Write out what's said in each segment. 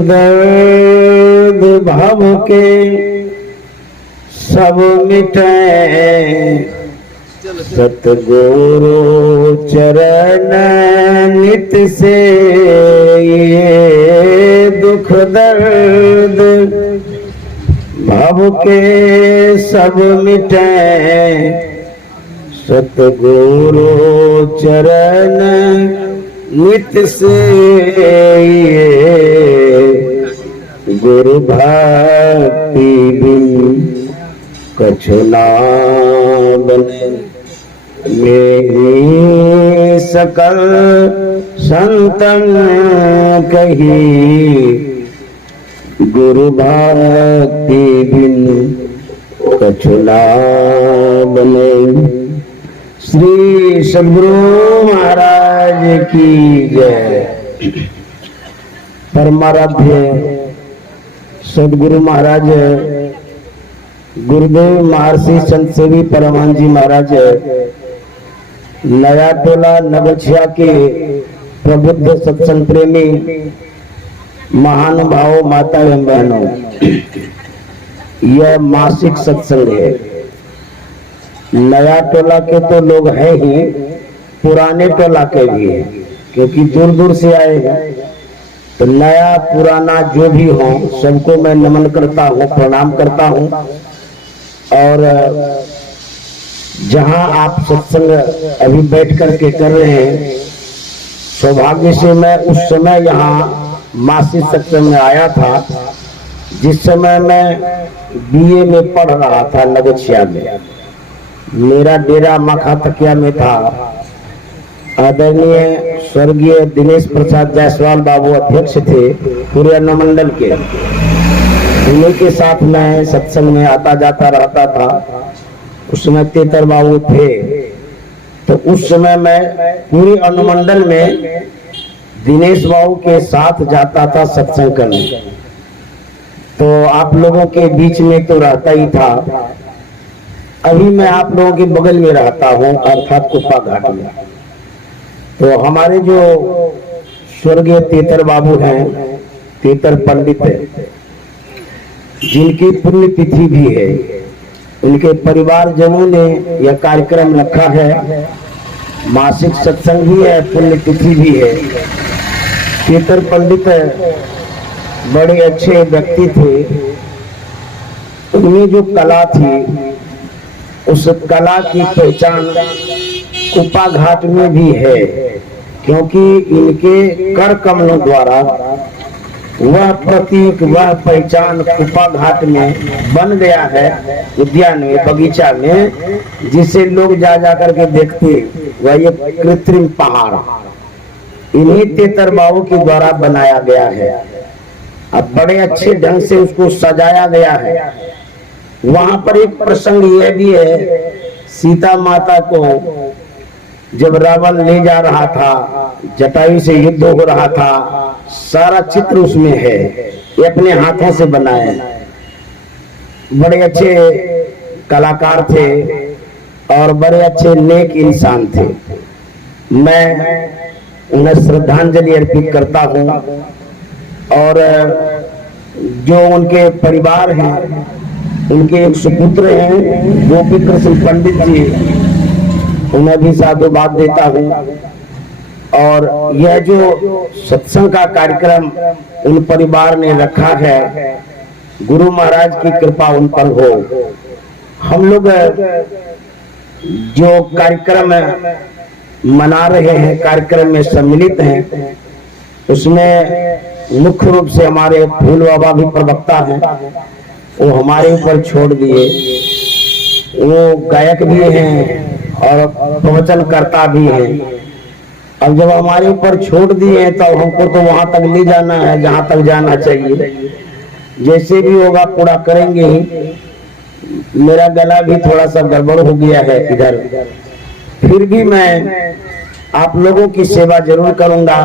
दर्द भव के सब मिटे, सतगुरु चरण नित से ये दुख दर्द भव के सब मिटे, सतगुरु चरण नित से ये गुरु भक्ति बिन कछु ना बने। मेरी सकल संतन कही, गुरु भक्ति बिन कछु ना बने। श्री सद्गुरु महाराज की जय। परमाराध्य सद्गुरु महाराज गुरुदेव महर्षि संत सेवी परमान जी महाराज नया टोला नगछिया के प्रबुद्ध सत्संग प्रेमी महानुभाव माता एवं बहनों, यह मासिक सत्संग है। नया टोला के तो लोग हैं ही, पुराने टोला के भी हैं, क्योंकि दूर दूर से आए हैं। तो नया पुराना जो भी हो सबको मैं नमन करता हूँ, प्रणाम करता हूँ। और जहाँ आप सत्संग अभी बैठ करके कर रहे हैं, सौभाग्य से मैं उस समय यहाँ मासिक सत्संग में आया था जिस समय मैं बीए में पढ़ रहा था नगछिया में। मेरा डेरा मखा तकिया में था। आदरणीय स्वर्गीय दिनेश प्रसाद जायसवाल बाबू अध्यक्ष थे पूरे अनुमंडल के। उन्हीं के साथ मैं सत्संग में आता जाता रहता था। उस समय तेतर बाबू थे। तो उस समय मैं पूरे अनुमंडल में दिनेश बाबू के साथ जाता था सत्संग करने। तो आप लोगों के बीच में तो रहता ही था। अभी मैं आप लोगों के बगल में रहता हूँ, अर्थात कुप्पा घाट में। तो हमारे जो स्वर्गीय तेतर बाबू हैं, तेतर पंडित है, जिनकी पुण्य तिथि भी है, उनके परिवारजनों ने यह कार्यक्रम रखा है। मासिक सत्संग भी है, पुण्य तिथि भी है। तेतर पंडित बड़े अच्छे व्यक्ति थे। उनमें जो कला थी, उस कला की पहचान कुप्पा घाट में भी है, क्योंकि इनके कर कमलों द्वारा वह प्रतीक, वह पहचान कुप्पा घाट में बन गया है, उद्यान में, बगीचा में, जिसे लोग जा जा करके देखते। वह ये कृत्रिम पहाड़ इन्हीं तेतर बाबू के द्वारा बनाया गया है। अब बड़े अच्छे ढंग से उसको सजाया गया है। वहां पर एक प्रसंग यह भी है, सीता माता को जब रावण ले जा रहा था, जटायु से युद्ध हो रहा था, सारा चित्र उसमें है। ये अपने हाथों से बनाए। बड़े अच्छे कलाकार थे और बड़े अच्छे नेक इंसान थे। मैं उन्हें श्रद्धांजलि अर्पित करता हूँ। और जो उनके परिवार हैं, उनके एक सुपुत्र हैं गोपी कृष्ण पंडित जी, उन्हें भी साधुवाद देता हूँ। और यह जो सत्संग का कार्यक्रम उन परिवार ने रखा है, गुरु महाराज की कृपा उन पर हो। हम लोग जो कार्यक्रम मना रहे हैं, कार्यक्रम में सम्मिलित हैं, उसमें मुख्य रूप से हमारे फूल बाबा भी प्रवक्ता हैं। वो हमारे ऊपर छोड़ दिए। वो गायक भी हैं और प्रवचन करता भी है। अब जब हमारे ऊपर छोड़ दिए हैं तो हमको तो वहां तक ले जाना है जहां तक जाना चाहिए। जैसे भी होगा पूरा करेंगे ही। मेरा गला भी थोड़ा सा गड़बड़ हो गया है इधर, फिर भी मैं आप लोगों की सेवा जरूर करूंगा,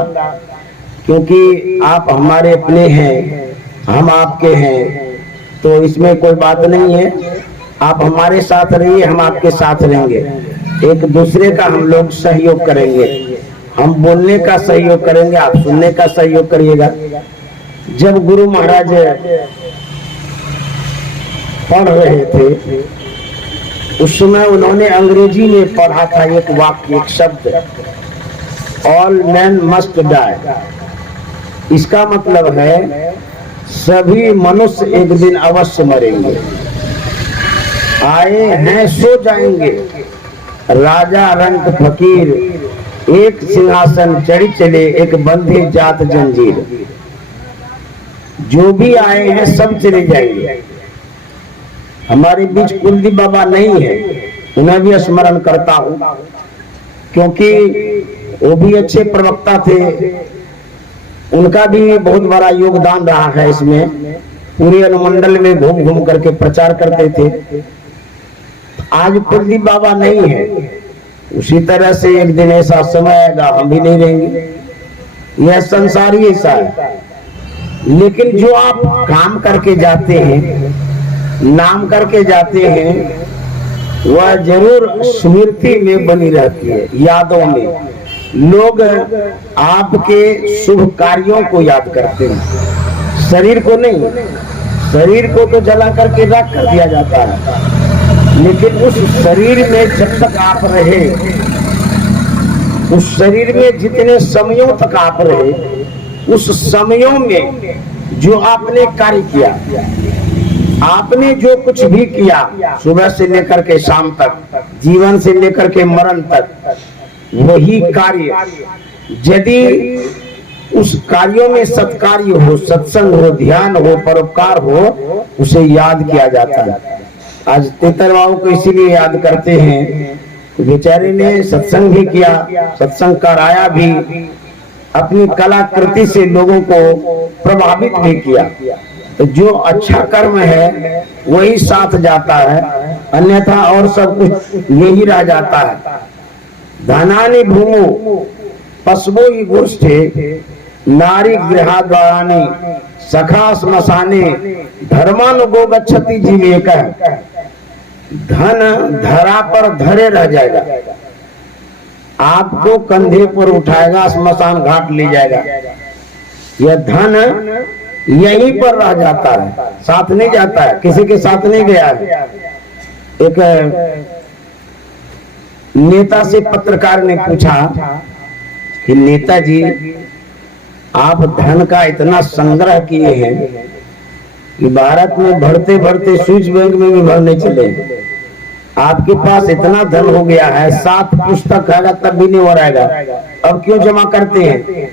क्योंकि आप हमारे अपने हैं, हम आपके हैं। तो इसमें कोई बात नहीं है। आप हमारे साथ रहिए, हम आपके साथ रहेंगे। एक दूसरे का हम लोग सहयोग करेंगे। हम बोलने का सहयोग करेंगे, आप सुनने का सहयोग करिएगा। जब गुरु महाराज पढ़ रहे थे उस समय उन्होंने अंग्रेजी में पढ़ा था एक वाक्य, एक शब्द, ऑल मैन मस्ट डाई। इसका मतलब है सभी मनुष्य एक दिन अवश्य मरेंगे, आए हैं सो जाएंगे। राजा रंग फकीर एक सिंहासन चढ़ी चले, एक बंधे जात जंजीर। जो भी आए हैं सब चले जाएंगे। हमारे बीच कुलदीप बाबा नहीं है, उन्हें भी स्मरण करता हूँ क्योंकि वो भी अच्छे प्रवक्ता थे। उनका भी बहुत बड़ा योगदान रहा है इसमें। पूरे अनुमंडल में घूम घूम करके प्रचार करते थे। आज कुलदीप बाबा नहीं है, उसी तरह से एक दिन ऐसा समय आएगा हम भी नहीं रहेंगे। यह संसार ही ऐसा है। लेकिन जो आप काम करके जाते हैं, नाम करके जाते हैं, वह जरूर स्मृति में बनी रहती है, यादों में। लोग आपके शुभ कार्यों को याद करते हैं, शरीर को नहीं। शरीर को तो जला करके रख कर दिया जाता है, लेकिन उस शरीर में जब तक आप रहे, उस शरीर में जितने समयों तक आप रहे, उस समयों में जो आपने कार्य किया, आपने जो कुछ भी किया सुबह से लेकर के शाम तक, जीवन से लेकर के मरण तक, वही कार्य यदि उस कार्यों में सत्कार्य हो, सत्संग हो, ध्यान हो, परोपकार हो, उसे याद किया जाता है। आज तेतर बाबू को इसीलिए याद करते हैं, बेचारे ने सत्संग भी किया, सत्संग कराया भी, अपनी कलाकृति से लोगों को प्रभावित भी किया। तो जो अच्छा कर्म है वही साथ जाता है, अन्यथा और सब कुछ यही रह जाता है। धनानि भूमो पशवो ही गोष्ठे, नारी गृहाद्वारानि सखा श्मशाने, धर्मानुगो गच्छति जीवेक। धन धरा पर धरे रह जाएगा, आपको कंधे पर उठाएगा, श्मशान घाट ले जाएगा। यह धन यहीं पर रह जाता है, साथ नहीं जाता है, किसी के साथ नहीं गया है। एक नेता से पत्रकार ने पूछा कि नेताजी, आप धन का इतना संग्रह किए हैं कि भारत में बढ़ते बढ़ते स्विस बैंक में भी भरने चले। आपके पास इतना धन हो गया है, 7 पुस्तक आएगा तब भी नहीं हो रहेगा, अब क्यों जमा करते हैं?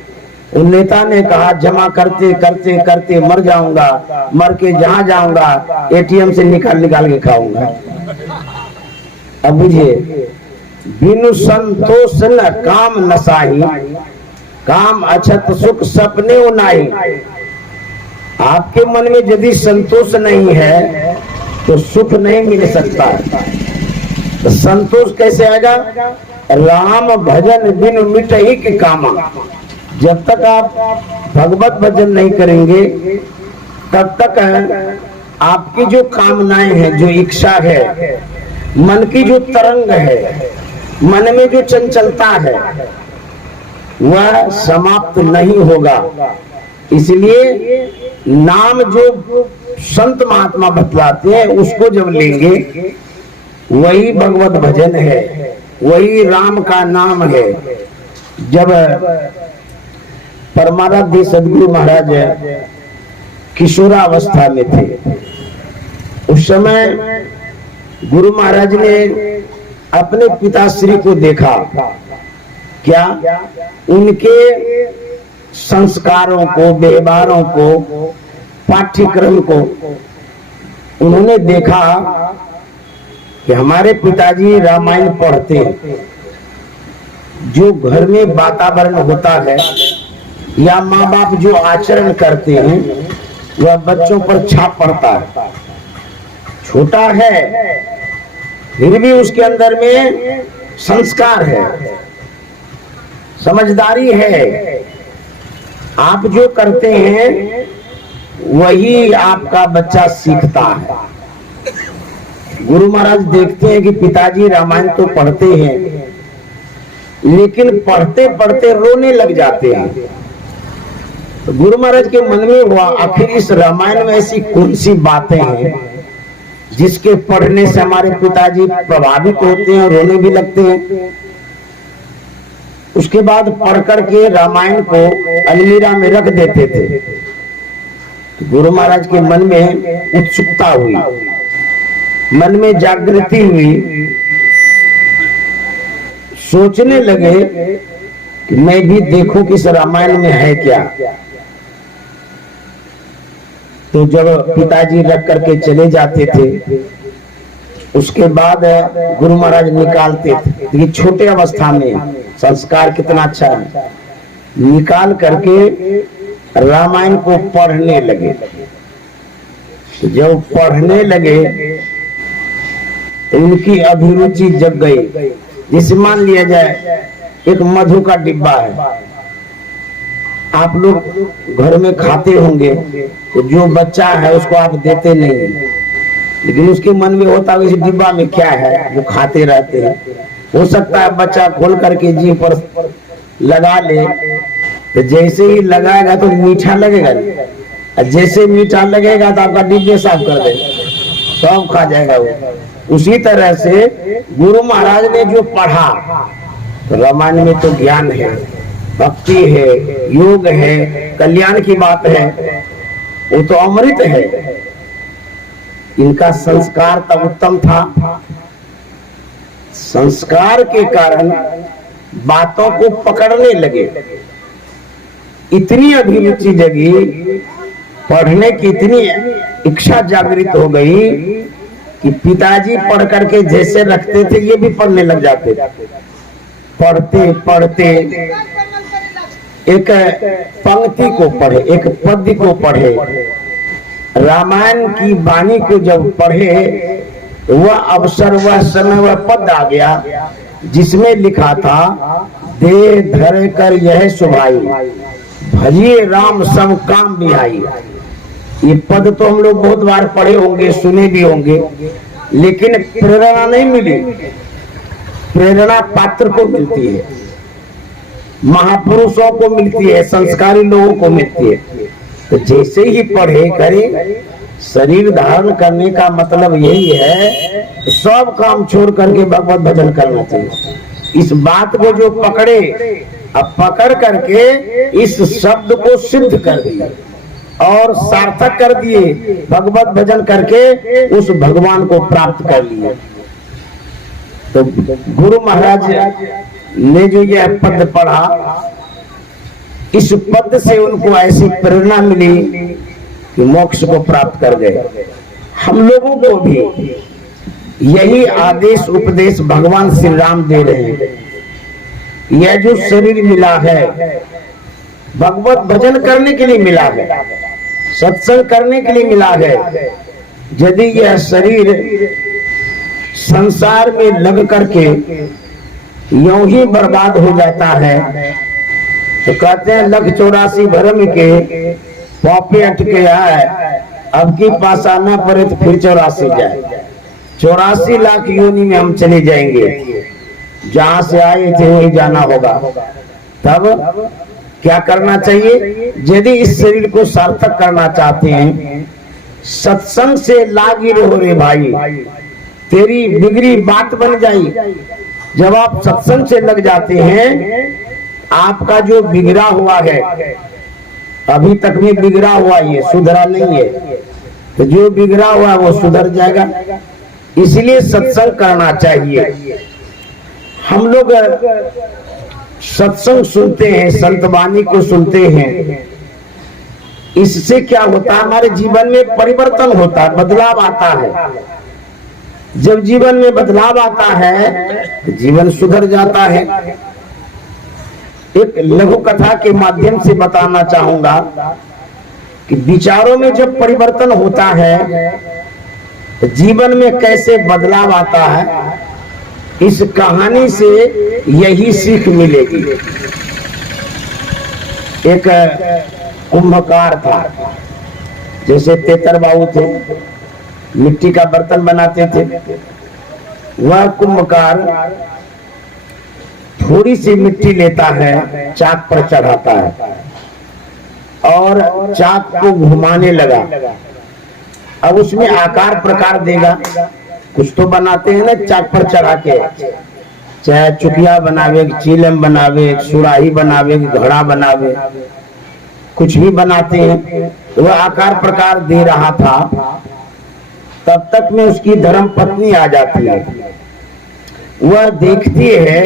उन नेता ने कहा, जमा करते करते करते मर जाऊंगा, मर के जहां जाऊंगा एटीएम से निकाल निकाल के खाऊंगा। अब बुझिए, बिनु संतोष न काम नसाही, काम अछत सुख सपने उनाही। आपके मन में यदि संतोष नहीं है तो सुख नहीं मिल सकता। तो संतोष कैसे आएगा? राम भजन बिन मिटहि के कामा। जब तक आप भगवत भजन नहीं करेंगे तब तक आपकी जो कामनाएं हैं, जो इच्छा है, मन की जो तरंग है, मन में जो चंचलता है, वह समाप्त नहीं होगा। इसलिए नाम जो संत महात्मा बतलाते हैं उसको जब लेंगे, वही भगवत भजन है, वही राम का नाम है। जब परमाराध्य सदगुरु महाराज किशोरावस्था में थे, उस समय गुरु महाराज ने अपने पिताश्री को देखा। क्या? उनके संस्कारों को, व्यवहारों को, पाठ्यक्रम को उन्होंने देखा कि हमारे पिताजी रामायण पढ़ते हैं। जो घर में वातावरण होता है या माँ बाप जो आचरण करते हैं वह बच्चों पर छाप पड़ता है। छोटा है फिर भी उसके अंदर में संस्कार है, समझदारी है। आप जो करते हैं वही आपका बच्चा सीखता है। गुरु महाराज देखते हैं कि पिताजी रामायण तो पढ़ते हैं, लेकिन पढ़ते पढ़ते रोने लग जाते हैं। तो गुरु महाराज के मन में हुआ आखिर इस रामायण में ऐसी कौन सी बातें हैं जिसके पढ़ने से हमारे पिताजी प्रभावित होते हैं और रोने भी लगते हैं। उसके बाद पढ़ करके रामायण को अलमीरा में रख देते थे। तो गुरु महाराज के मन में उत्सुकता हुई, मन में जागृति हुई, सोचने लगे कि मैं भी देखूं कि इस रामायण में है क्या। तो जब पिताजी रख करके चले जाते थे उसके बाद गुरु महाराज निकालते थे। ये छोटे अवस्था में संस्कार कितना अच्छा है, निकाल करके रामायण को पढ़ने लगे। तो जब पढ़ने लगे तो उनकी अभिरुचि जग गई। जैसे मान लिया जाए एक मधु का डिब्बा है, आप लोग घर में खाते होंगे, तो जो बच्चा है उसको आप देते नहीं, लेकिन उसके मन में होता है इस डिब्बा में क्या है, वो खाते रहते हैं। हो सकता है बच्चा खोल करके जीभ पर लगा ले, तो जैसे ही लगाएगा तो मीठा लगेगा, जैसे मीठा लगेगा तो आपका डिब्बे साफ कर देगा, सब खा जाएगा वो। उसी तरह से गुरु महाराज ने जो पढ़ा, तो रामायण में तो ज्ञान है, भक्ति है, योग है, कल्याण की बात है, वो तो अमृत है। इनका संस्कार तब उत्तम था, संस्कार के कारण बातों को पकड़ने लगे। इतनी अभिरुचि जगी, पढ़ने की इतनी इच्छा जागृत हो गई कि पिताजी पढ़ करके जैसे रखते थे ये भी पढ़ने लग जाते थे। पढ़ते पढ़ते एक पंक्ति को पढ़े, एक पद्य को पढ़े, रामायण की वाणी को जब पढ़े, वह अवसर, वह समय, वह पद आ गया जिसमें लिखा था, दे धर कर यह सुभाई, भजिए राम सब काम बिहाई। ये पद तो हम लोग बहुत बार पढ़े होंगे, सुने भी होंगे, लेकिन प्रेरणा नहीं मिली। प्रेरणा पात्र को मिलती है, महापुरुषों को मिलती है, संस्कारी लोगों को मिलती है। तो जैसे ही पढ़े करें, शरीर धारण करने का मतलब यही है, सब काम छोड़ करके भगवत भजन करना चाहिए। इस बात को जो पकड़े, अब पकड़ करके इस शब्द को सिद्ध कर दिए और सार्थक कर दिए, भगवत भजन करके उस भगवान को प्राप्त कर लिए। तो गुरु महाराज ने जो यह पद पढ़ा, इस पद से उनको ऐसी प्रेरणा मिली कि मोक्ष को प्राप्त कर गए। हम लोगों को भी यही आदेश उपदेश भगवान श्री राम दे रहे हैं। यह जो शरीर मिला है भगवत भजन करने के लिए मिला है, सत्संग करने के लिए मिला है। यदि यह शरीर संसार में लग करके यूं ही बर्बाद हो जाता है, तो कहते हैं लख 84 भरम के पौपे अटके आए, अब की पास आना पड़े तो फिर 84 जाए। 84 लाख योनि में हम चले जाएंगे, जहां से आए थे वही जाना होगा। तब क्या करना चाहिए? यदि इस शरीर को सार्थक करना चाहते हैं, सत्संग से लागी रहो रे भाई, तेरी बिगड़ी बात बन जाई। जब आप सत्संग से लग जाते हैं, आपका जो बिगड़ा हुआ है, अभी तक में बिगड़ा हुआ ये सुधरा नहीं है, तो जो बिगड़ा हुआ वो सुधर जाएगा। इसलिए सत्संग करना चाहिए। हम लोग सत्संग सुनते हैं, संत वाणी को सुनते हैं, इससे क्या होता है? हमारे जीवन में परिवर्तन होता है, बदलाव आता है। जब जीवन में बदलाव आता है तो जीवन सुधर जाता है। एक लघु कथा के माध्यम से बताना चाहूंगा कि विचारों में जब परिवर्तन होता है तो जीवन में कैसे बदलाव आता है। इस कहानी से यही सीख मिलेगी। एक कुंभकार था, जैसे तेतर बाबू थे, मिट्टी का बर्तन बनाते थे। वह कुंभकार थोड़ी सी मिट्टी लेता है, चाक पर चढ़ाता है, और चाक को घुमाने लगा। अब उसमें आकार प्रकार देगा, कुछ तो बनाते हैं ना चाक पर चढ़ा के, चाहे चुकिया बनावे, चीलम बनावे, सुराही बनावे, घड़ा बनावे, कुछ भी बनाते हैं। वह आकार प्रकार दे रहा था, तब तक में उसकी धर्म पत्नी आ जाती है। वह देखती है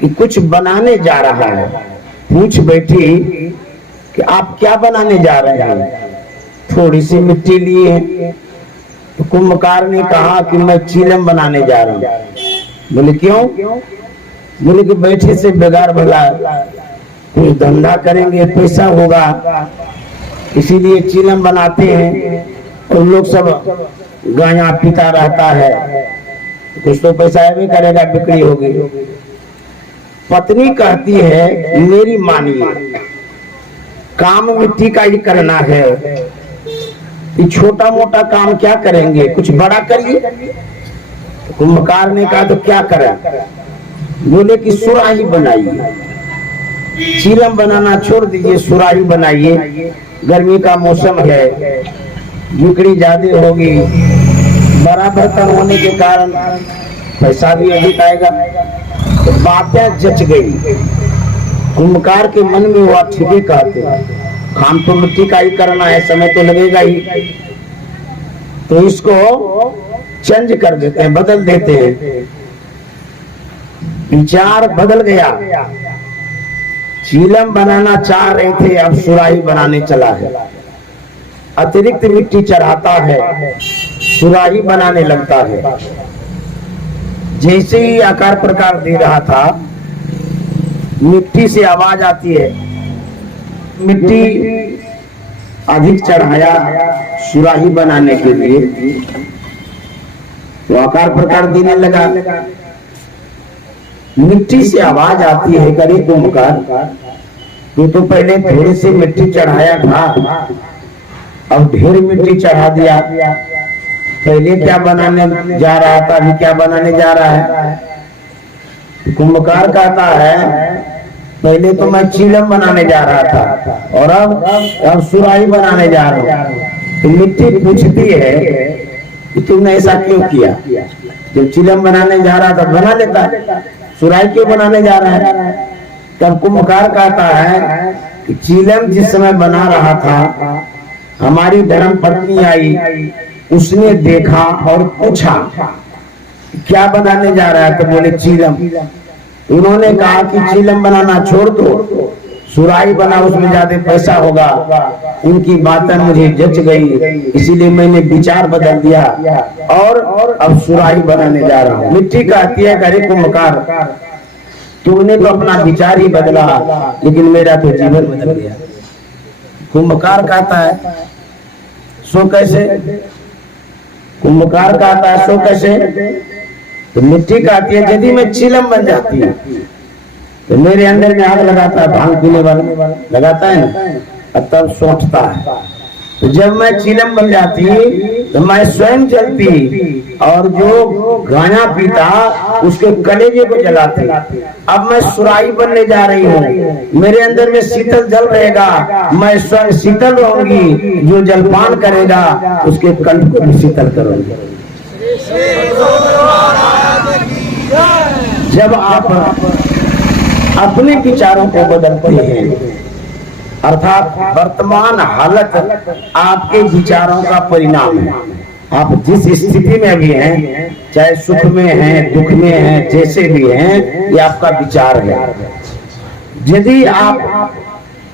कि कुछ बनाने जा रहा है, पूछ बैठी कि आप क्या बनाने जा रहे हैं? थोड़ी सी मिट्टी लिए। तो कुम्भकार ने कहा कि मैं चीलम बनाने जा रहा हूं। बोले क्यों? बोले कि बैठे से बेगार भला, कुछ धंधा करेंगे पैसा होगा, इसीलिए चीलम बनाते हैं। और लोग सब गाया पीता रहता है, कुछ तो पैसा भी करेगा, बिक्री होगी। पत्नी कहती है मेरी मानिए, काम मिट्टी का ही करना है, ये छोटा मोटा काम क्या करेंगे, कुछ बड़ा करिए। तो कुम्भकार ने कहा तो क्या करें? बोले कि सुराही बनाइए, चीलम बनाना छोड़ दीजिए, सुराही बनाइए। गर्मी का मौसम है, बिक्री ज्यादा होगी, बड़ा बर्तन होने के कारण पैसा भी अधिक आएगा। तो बातें जच गई। कुम्भकार के मन में हुआ ठीक है कहते, काम तो मिट्टी का ही करना है, समय तो लगेगा ही, तो इसको चेंज कर देते हैं, बदल देते हैं। विचार बदल गया, चीलम बनाना चाह रहे थे, अब सुराही बनाने चला है। अतिरिक्त मिट्टी चढ़ाता है, सुराही बनाने लगता है। जैसे ही आकार प्रकार दे रहा था, मिट्टी से आवाज आती है, मिट्टी अधिक चढ़ाया सुराही बनाने के लिए, तो आकार प्रकार देने लगा। मिट्टी से आवाज आती है, करे कुम्भकार तू तो पहले थोड़ी सी मिट्टी चढ़ाया था, अब ढेर मिट्टी चढ़ा दिया। पहले क्या बनाने जा रहा था, अभी क्या बनाने जा रहा है? कुम्भकार कहता है पहले तो मैं चीलम बनाने जा रहा था, और अब सुराही बनाने जा रहा हूँ। तो मिट्टी पूछती है कि तुमने ऐसा क्यों किया? जब चीलम बनाने जा रहा था बना लेता, सुराही क्यों बनाने जा रहा है? तब कुम्भकार कहता है कि चीलम जिस समय बना रहा था, हमारी धर्म पत्नी आई, उसने देखा और पूछा क्या बनाने जा रहा है? तो बोले चीलम। उन्होंने कहा कि चीलम बनाना छोड़ दो, सुराही बना, उसमें ज्यादा पैसा होगा। उनकी बातें मुझे जच गई, इसीलिए मैंने विचार बदल दिया और अब सुराही बनाने जा रहा हूँ। मिट्टी कहती है अरे कुम्भकार, तुमने तो अपना विचार ही बदला, लेकिन मेरा तो जीवन बदल गया। कुम्भकार कहता है सो कैसे? कुम्भकार कहता है सो कैसे? तो मिट्टी कहती है यदि मैं चीलम बन जाती तो मेरे अंदर में आग लगाता है, भांग पीने वाला लगाता है ना, तब सोचता है। तो जब मैं चीलम बन जाती तो मैं स्वयं जलती, और जो गांजा पीता उसके कलेजे को जलाती। अब मैं सुराही बनने जा रही हूँ, मेरे अंदर में शीतल जल रहेगा, मैं स्वयं शीतल रहूंगी, जो जलपान करेगा उसके कंठ को भी शीतल करूंगी। जब आप अपने विचारों को बदलते हैं, अर्थात वर्तमान हालत आपके विचारों का परिणाम है। आप जिस स्थिति में भी हैं, चाहे सुख में हैं, दुख में हैं, जैसे भी हैं, ये आपका विचार है। यदि आप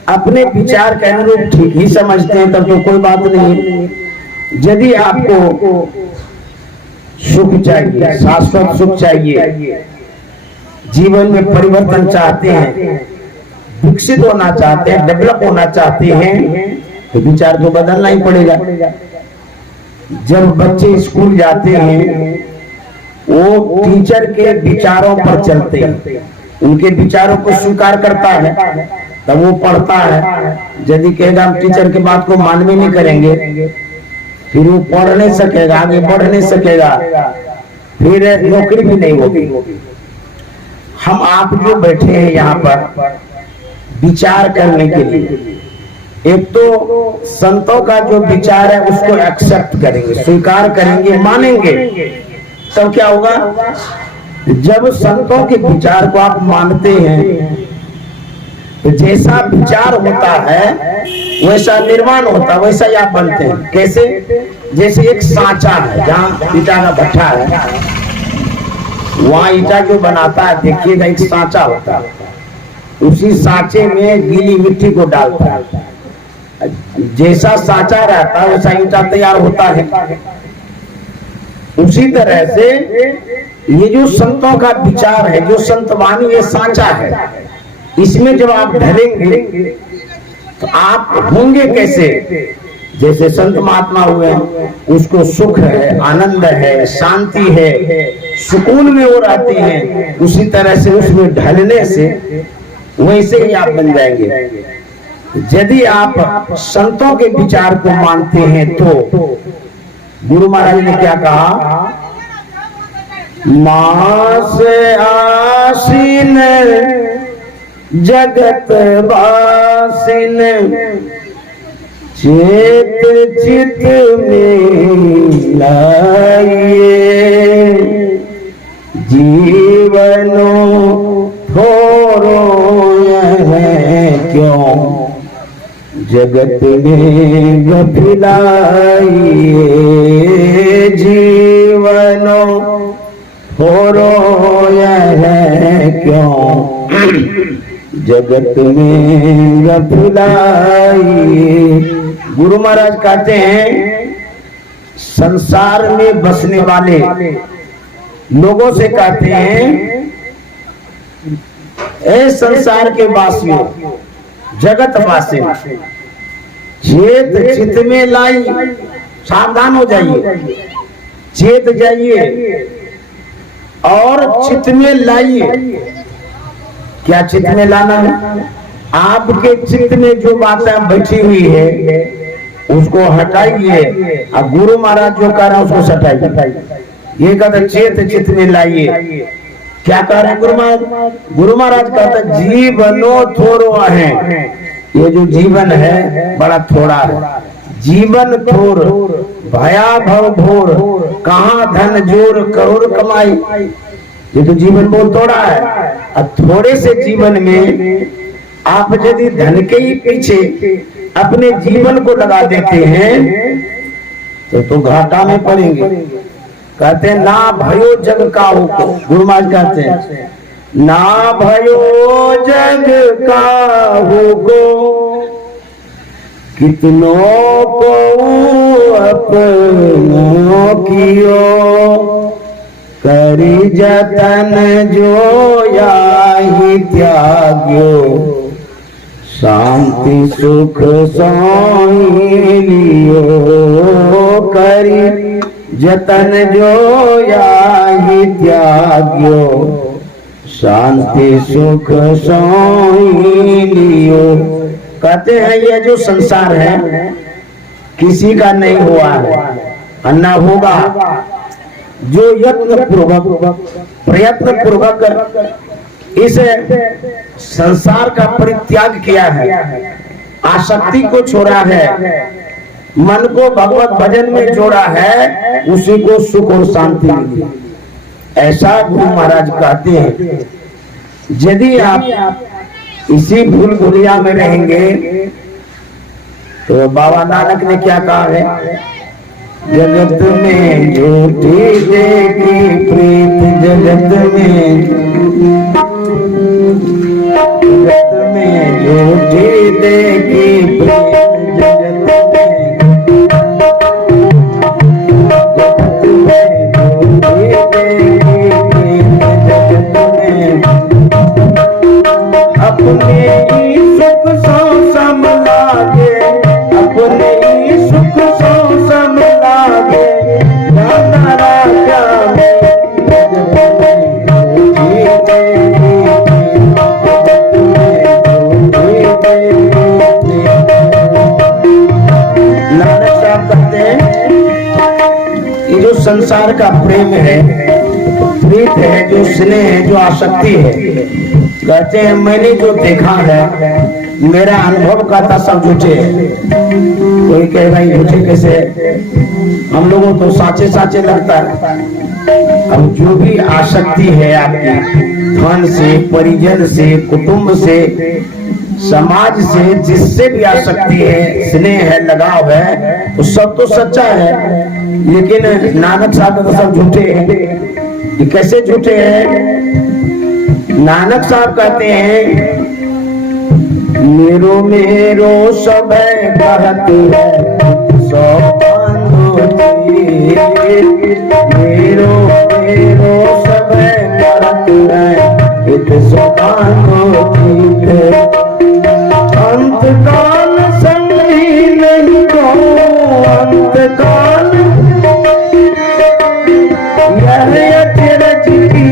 अपने विचार के अनुरूप ठीक ही समझते हैं तब तो कोई बात नहीं। यदि आपको सुख चाहिए, शाश्वत सुख चाहिए, जीवन में परिवर्तन चाहते हैं, विकसित होना चाहते हैं, डेवलप होना चाहते हैं, तो विचार तो बदलना ही पड़ेगा। जब बच्चे स्कूल जाते हैं, वो टीचर के विचारों पर चलते हैं, उनके विचारों को स्वीकार करता है, तब वो पढ़ता है। यदि कहेगा हम टीचर के बात को मानवे नहीं करेंगे, फिर वो पढ़ नहीं सकेगा, आगे बढ़ नहीं सकेगा, फिर नौकरी भी नहीं होगी। हम आप जो बैठे हैं यहाँ पर विचार करने के लिए, एक तो संतों का जो विचार है उसको एक्सेप्ट करेंगे, स्वीकार करेंगे, मानेंगे। तब क्या होगा? जब संतों के विचार को आप मानते हैं तो जैसा विचार होता है वैसा निर्माण होता है, वैसा ही आप बनते हैं। कैसे? जैसे एक सांचा है, जहाँ ईटा का भट्ठा है, वहां ईटा जो बनाता है देखिएगा एक सांचा होता है, उसी सांचे में गीली मिट्टी को डालता है, जैसा सांचा रहता है वैसा ईटा तैयार होता है। उसी तरह से ये जो संतों का विचार है, जो संतवाणी, ये सांचा है। इसमें जब आप ढलेंगे तो आप होंगे कैसे? जैसे संत महात्मा हुए, उसको सुख है, आनंद है, शांति है, सुकून में वो रहते हैं, उसी तरह से उसमें ढलने से वैसे ही आप बन जाएंगे। यदि आप संतों के विचार को मानते हैं तो गुरु महाराज ने क्या कहा? मास आसीन जगत वासिन चेत चित में लाइए, जीवनो थोरो यह क्यों जगत में गफिलाइए, जीवनो थोरो यह क्यों जगत में गफिलाइए। गुरु महाराज कहते हैं संसार में बसने वाले लोगों से कहते हैं, ए संसार के वासियों, जगत वासी, चेत चित में लाई, सावधान हो जाइए, चेत जाइए और चित में लाइए। क्या चित में लाना है? आपके चित्त में जो बातें बैठी हुई है उसको हटाइए, और गुरु महाराज जो कह रहे हैं उसको हटाइए। ये कहते चेत चित में लाइए। क्या कह रहे हैं गुरु महाराज? गुरु महाराज कहते जीवनो थोरो है। ये जो जीवन है बड़ा थोड़ा है, जीवन थोर भया भव भोर, कहाँ धन जोर करोड़ कमाई। ये तो जीवन बहुत थोड़ा है। अब थोड़े से जीवन में आप यदि धन के ही पीछे अपने जीवन को लगा देते हैं तो घाटा में पड़ेंगे। कहते हैं ना भयो जग काहू को, गुरु महाराज कहते हैं ना भयो जग काहू को, कितनों को अपनों कियो, करी जतन जो याही त्याग्यो, शांति सुख सोई लियो, करी जतन जो याही त्याग्यो, शांति सुख सोई लियो। कहते हैं ये जो संसार है किसी का नहीं हुआ है और न होगा। जो यत्न पूर्वक प्रयत्न पूर्वक इस संसार का परित्याग किया है, आसक्ति को छोड़ा है, मन को भगवत भजन में जोड़ा है, उसी को सुख और शांति मिली। ऐसा गुरु महाराज कहते हैं। यदि आप इसी भूल भुलिया में रहेंगे तो बाबा नानक ने क्या कहा है? जगत में झूठी देखी प्रीत, जगत में झूठी देखी प्रीत, जगत में अपने ही सुख सो सम लागे, अपने ही सुख सो सम लागे, दादा राजा नानक साहब कहते हैं ये जो संसार का प्रेम है, प्रीत है, जो स्नेह है, जो आसक्ति है, कहते हैं मैंने जो देखा है मेरा अनुभव कहता सब झूठे हैं। कोई कहे भाई झूठे कैसे, हम लोगों तो साचे साचे लगता है। अब जो भी आसक्ति है आपकी धन से, परिजन से, कुटुंब से, समाज से, जिससे भी आसक्ति है, स्नेह है, लगाव है, तो सब तो सच्चा है। लेकिन नानक साहब तो सब झूठे हैं। ये कैसे झूठे हैं? नानक साहब कहते हैं मेरो मेरो सब कहती है सब मेरो मेरो सब कहती है इत सोपान है अंत काल संगी नहीं को अंत काल यह अचरज की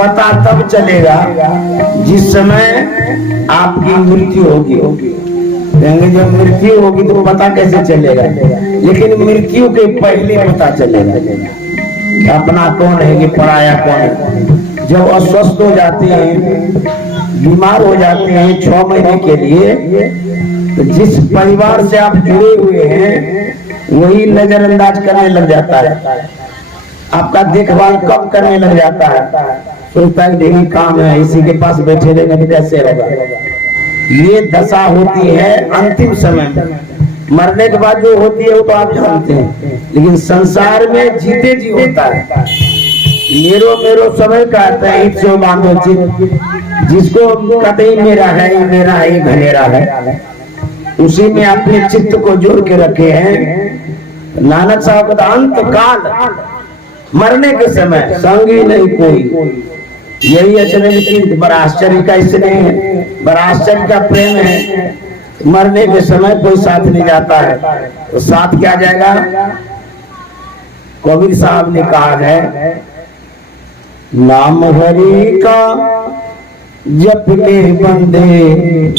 पता तब चलेगा जिस समय आपकी मृत्यु होगी। जब मृत्यु होगी तो पता कैसे चलेगा? लेकिन मृत्यु के पहले पता चलेगा कि अपना कौन है कि पराया कौन है। जब अस्वस्थ हो जाते हैं, बीमार हो जाते हैं 6 महीने के लिए, तो जिस परिवार से आप जुड़े हुए हैं वही नजरअंदाज करने लग जाता है, आपका देखभाल कम करने लग जाता है। सोचता है यही काम है, इसी के पास बैठे रहेंगे तो कैसे होगा। ये दशा होती है अंतिम समय में। मरने के बाद जो होती है वो तो आप जानते हैं, लेकिन संसार में जीते जी होता है। मेरो मेरो समय कहते हैं इत सो बांधो चित, जिसको कहते ही मेरा है, मेरा है, घनेरा है, उसी में अपने चित्त को जोड़ के रखे हैं। नानक साहब का अंत काल मरने के समय संगी नहीं कोई, यही अचरज की बड़ा आश्चर्य का स्नेह है, बड़ा आश्चर्य का प्रेम है। मरने के समय कोई साथ नहीं जाता है, तो साथ क्या जाएगा? कबीर साहब ने कहा है नाम हरि का जप ले बंदे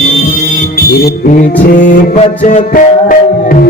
फिर पीछे पछताएगा।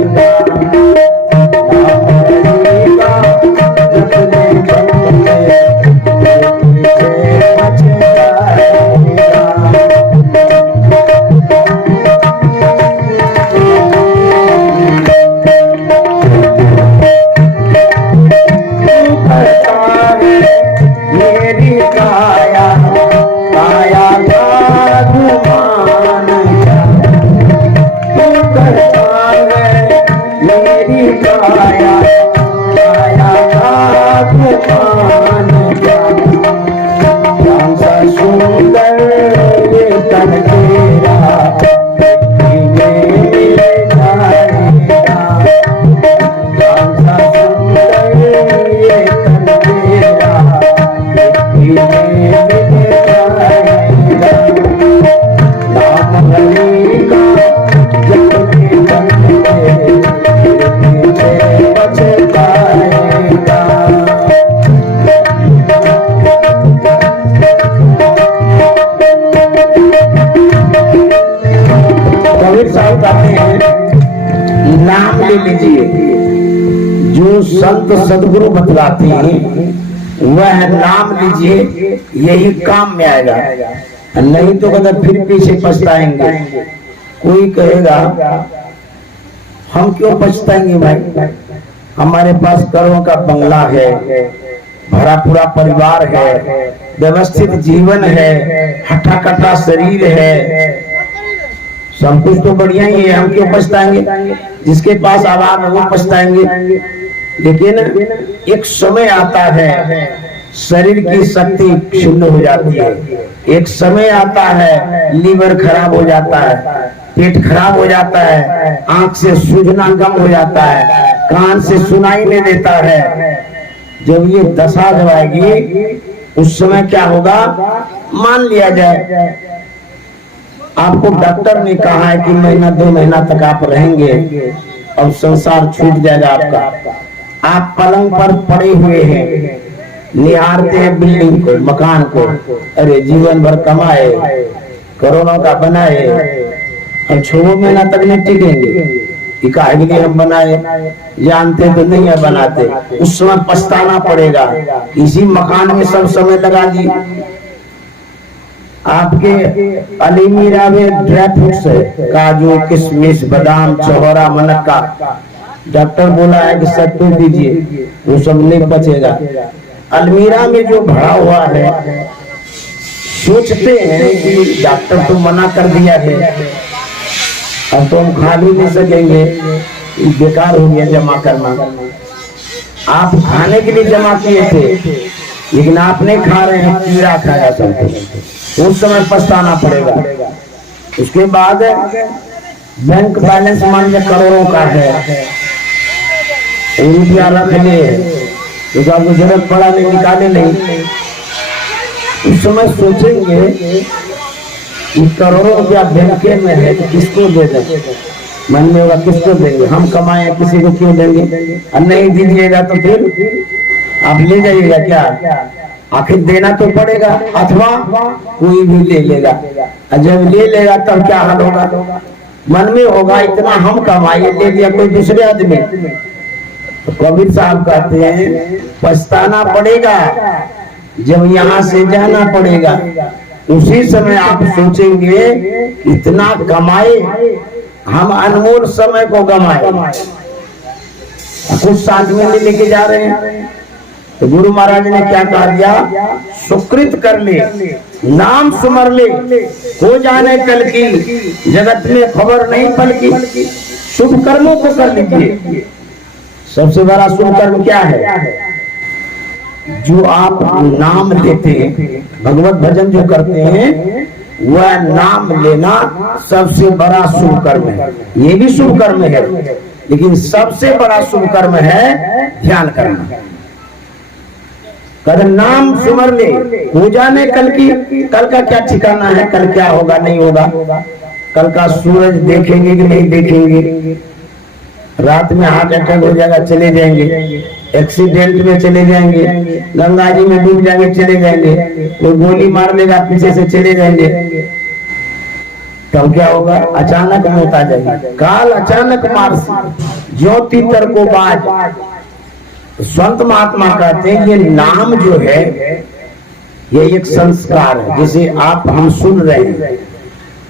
नाम ले लीजिए, जो संत सदगुरु बतलाते हैं वह नाम लीजिए, यही काम में आएगा। नहीं तो अगर फिर पीछे पछताएंगे। कोई कहेगा हम क्यों पछताएंगे भाई, हमारे पास करोड़ों का बंगला है, भरा पूरा परिवार है, व्यवस्थित जीवन है, हट्टा कट्टा शरीर है, सब कुछ तो बढ़िया ही है, हम क्यों पछताएंगे? जिसके पास आवाम है वो पछताएंगे। लेकिन एक समय आता है शरीर की शक्ति क्षुण्ण हो जाती है, एक समय आता है लीवर खराब हो जाता है, पेट खराब हो जाता है, आंख से सूझना कम हो जाता है, कान से सुनाई नहीं देता है। जब ये दशा जब आएगी उस समय क्या होगा मान लिया जाए। आपको डॉक्टर ने कहा है कि महीना 2 महीना तक आप रहेंगे और संसार छूट जाएगा आपका। आप पलंग पर पड़े हुए हैं, निहारते हैं बिल्डिंग को, मकान को, अरे जीवन भर कमाए, करोड़ों का बनाए और 6 महीना तक नहीं टिकेंगे। काहे के लिए हम बनाए, जानते तो नहीं है बनाते। उस समय पछताना पड़ेगा। इसी मकान में सब समय लगा दी। आपके अलमीरा में ड्राई फ्रूट्स है, काजू किशमिश बादाम चौहरा मनक्का। डॉक्टर बोला है कि सत्तू दीजिए, वो सब नहीं बचेगा। अलमीरा में जो भरा हुआ है, सोचते हैं कि डॉक्टर तो मना कर दिया है, अब तो हम खा भी नहीं सकेंगे, बेकार हो गया जमा करना। आप खाने के लिए जमा किए थे, लेकिन आप नहीं खा रहे हैं, कीड़ा खाया सबको। उस समय पछताना पड़ेगा। उसके बाद बैंक बैलेंस मान लीजिए करोड़ों का है, रुपया रख ले, तो आपको जरूरत पड़ा नहीं, निकाले नहीं। उस समय सोचेंगे कि करोड़ों रुपया बैंक में है तो किसको दे दें। मन में होगा किसको देंगे, हम कमाए किसी को क्यों देंगे। और नहीं दीजिएगा तो फिर आप ले जाइएगा क्या, आखिर देना तो पड़ेगा, अथवा कोई भी ले लेगा। और जब ले लेगा तब क्या हाल होगा, मन में होगा इतना हम कमाए, ले लिया कोई दूसरे आदमी। तो कबीर साहब कहते हैं पछताना पड़ेगा, जब यहाँ से जाना पड़ेगा। उसी समय आप सोचेंगे इतना कमाए, हम अनमोल समय को गमाए, कुछ साथ में नहीं लेके जा रहे हैं। तो गुरु महाराज ने क्या कहा दिया, सुकृत कर ले, नाम सुमर ले, हो जाने कल की, जगत में खबर नहीं पल की। शुभ कर्मों को कर लीजिए। सबसे बड़ा शुभ कर्म क्या है, जो आप नाम लेते हैं, भगवत भजन जो करते हैं, वह नाम लेना सबसे बड़ा शुभ कर्म है। ये भी शुभ कर्म है, लेकिन सबसे बड़ा शुभ कर्म है ध्यान करना। कल नाम सुमर ले, हो जाने कल की, कल का क्या ठिकाना है, कल क्या होगा नहीं होगा, कल का सूरज देखेंगे कि नहीं देखेंगे, रात में हार्ट अटैक हो जाएगा चले जाएंगे, एक्सीडेंट में चले जाएंगे, गंगा जी में डूब जाएंगे चले जाएंगे, कोई गोली मार लेगा पीछे से चले जाएंगे। तब क्या होगा, अचानक मौत आ जाएगी। काल अचानक मार ज्योति तर को बाज। संत महात्मा कहते हैं ये नाम जो है ये एक संस्कार है। जैसे आप हम सुन रहे हैं,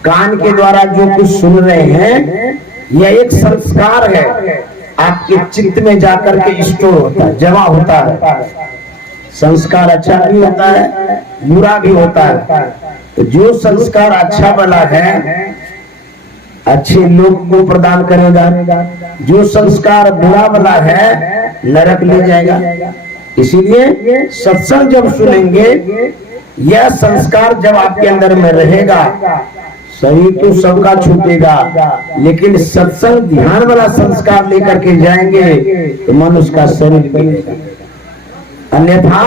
कान के द्वारा जो कुछ सुन रहे हैं, यह एक संस्कार है, आपके चित्त में जाकर के स्टोर होता है, जमा होता है। संस्कार अच्छा भी होता है, बुरा भी होता है। तो जो संस्कार अच्छा वाला है, अच्छे लोग को प्रदान करेगा, जो संस्कार बुरा वाला है नरक ले जाएगा। इसीलिए सत्संग जब सुनेंगे, यह संस्कार जब आपके अंदर में रहेगा, शरीर तो सबका छूटेगा, लेकिन सत्संग ध्यान वाला संस्कार लेकर के जाएंगे तो मनुष्य का शरीर मिलेगा। अन्यथा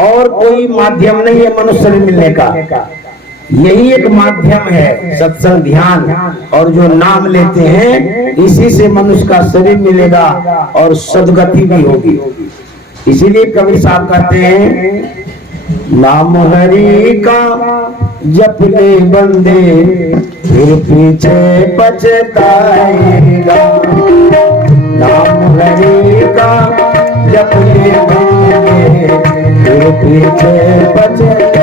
और कोई माध्यम नहीं है मनुष्य शरीर मिलने का। यही एक माध्यम है सत्संग ध्यान, और जो नाम लेते हैं इसी से मनुष्य का शरीर मिलेगा और सदगति भी होगी। इसीलिए कबीर साहब कहते हैं, नाम हरि का जप ले बंदे, फिर पीछे पछताएगा। नाम हरि का जप ले बंदे, फिर पीछे पछताएगा।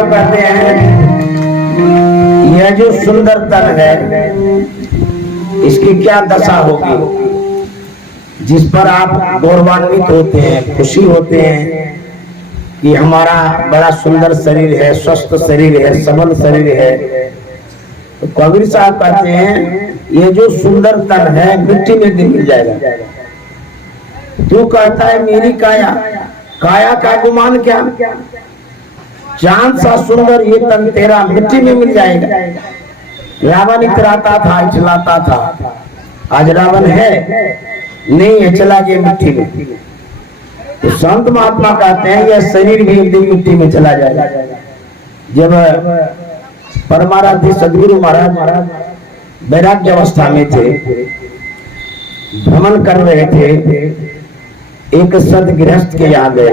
कहते हैं यह जो सुंदर तन है, इसकी क्या दशा होगी, जिस पर आप गौरवान्वित होते हैं, खुशी होते हैं कि हमारा बड़ा सुंदर शरीर है, स्वस्थ शरीर है, सबल शरीर है। तो कबीर साहब कहते हैं ये जो सुंदर तन है मिट्टी में गिर जाएगा। तू कहता है मेरी काया, काया का गुमान क्या, चांद सा सुंदर ये तन तेरा मिट्टी में मिल जाएगा। रावण इतराता था, इछलाता था, आज रावण है नहीं है, चला गया मिट्टी में। तो संत महात्मा कहते हैं यह शरीर भी एक दिन मिट्टी में चला जाएगा। जब परमाराध्य सदगुरु महाराज वैराग्य अवस्था में थे, भ्रमण कर रहे थे, एक सदगृहस्थ के यहाँ गए।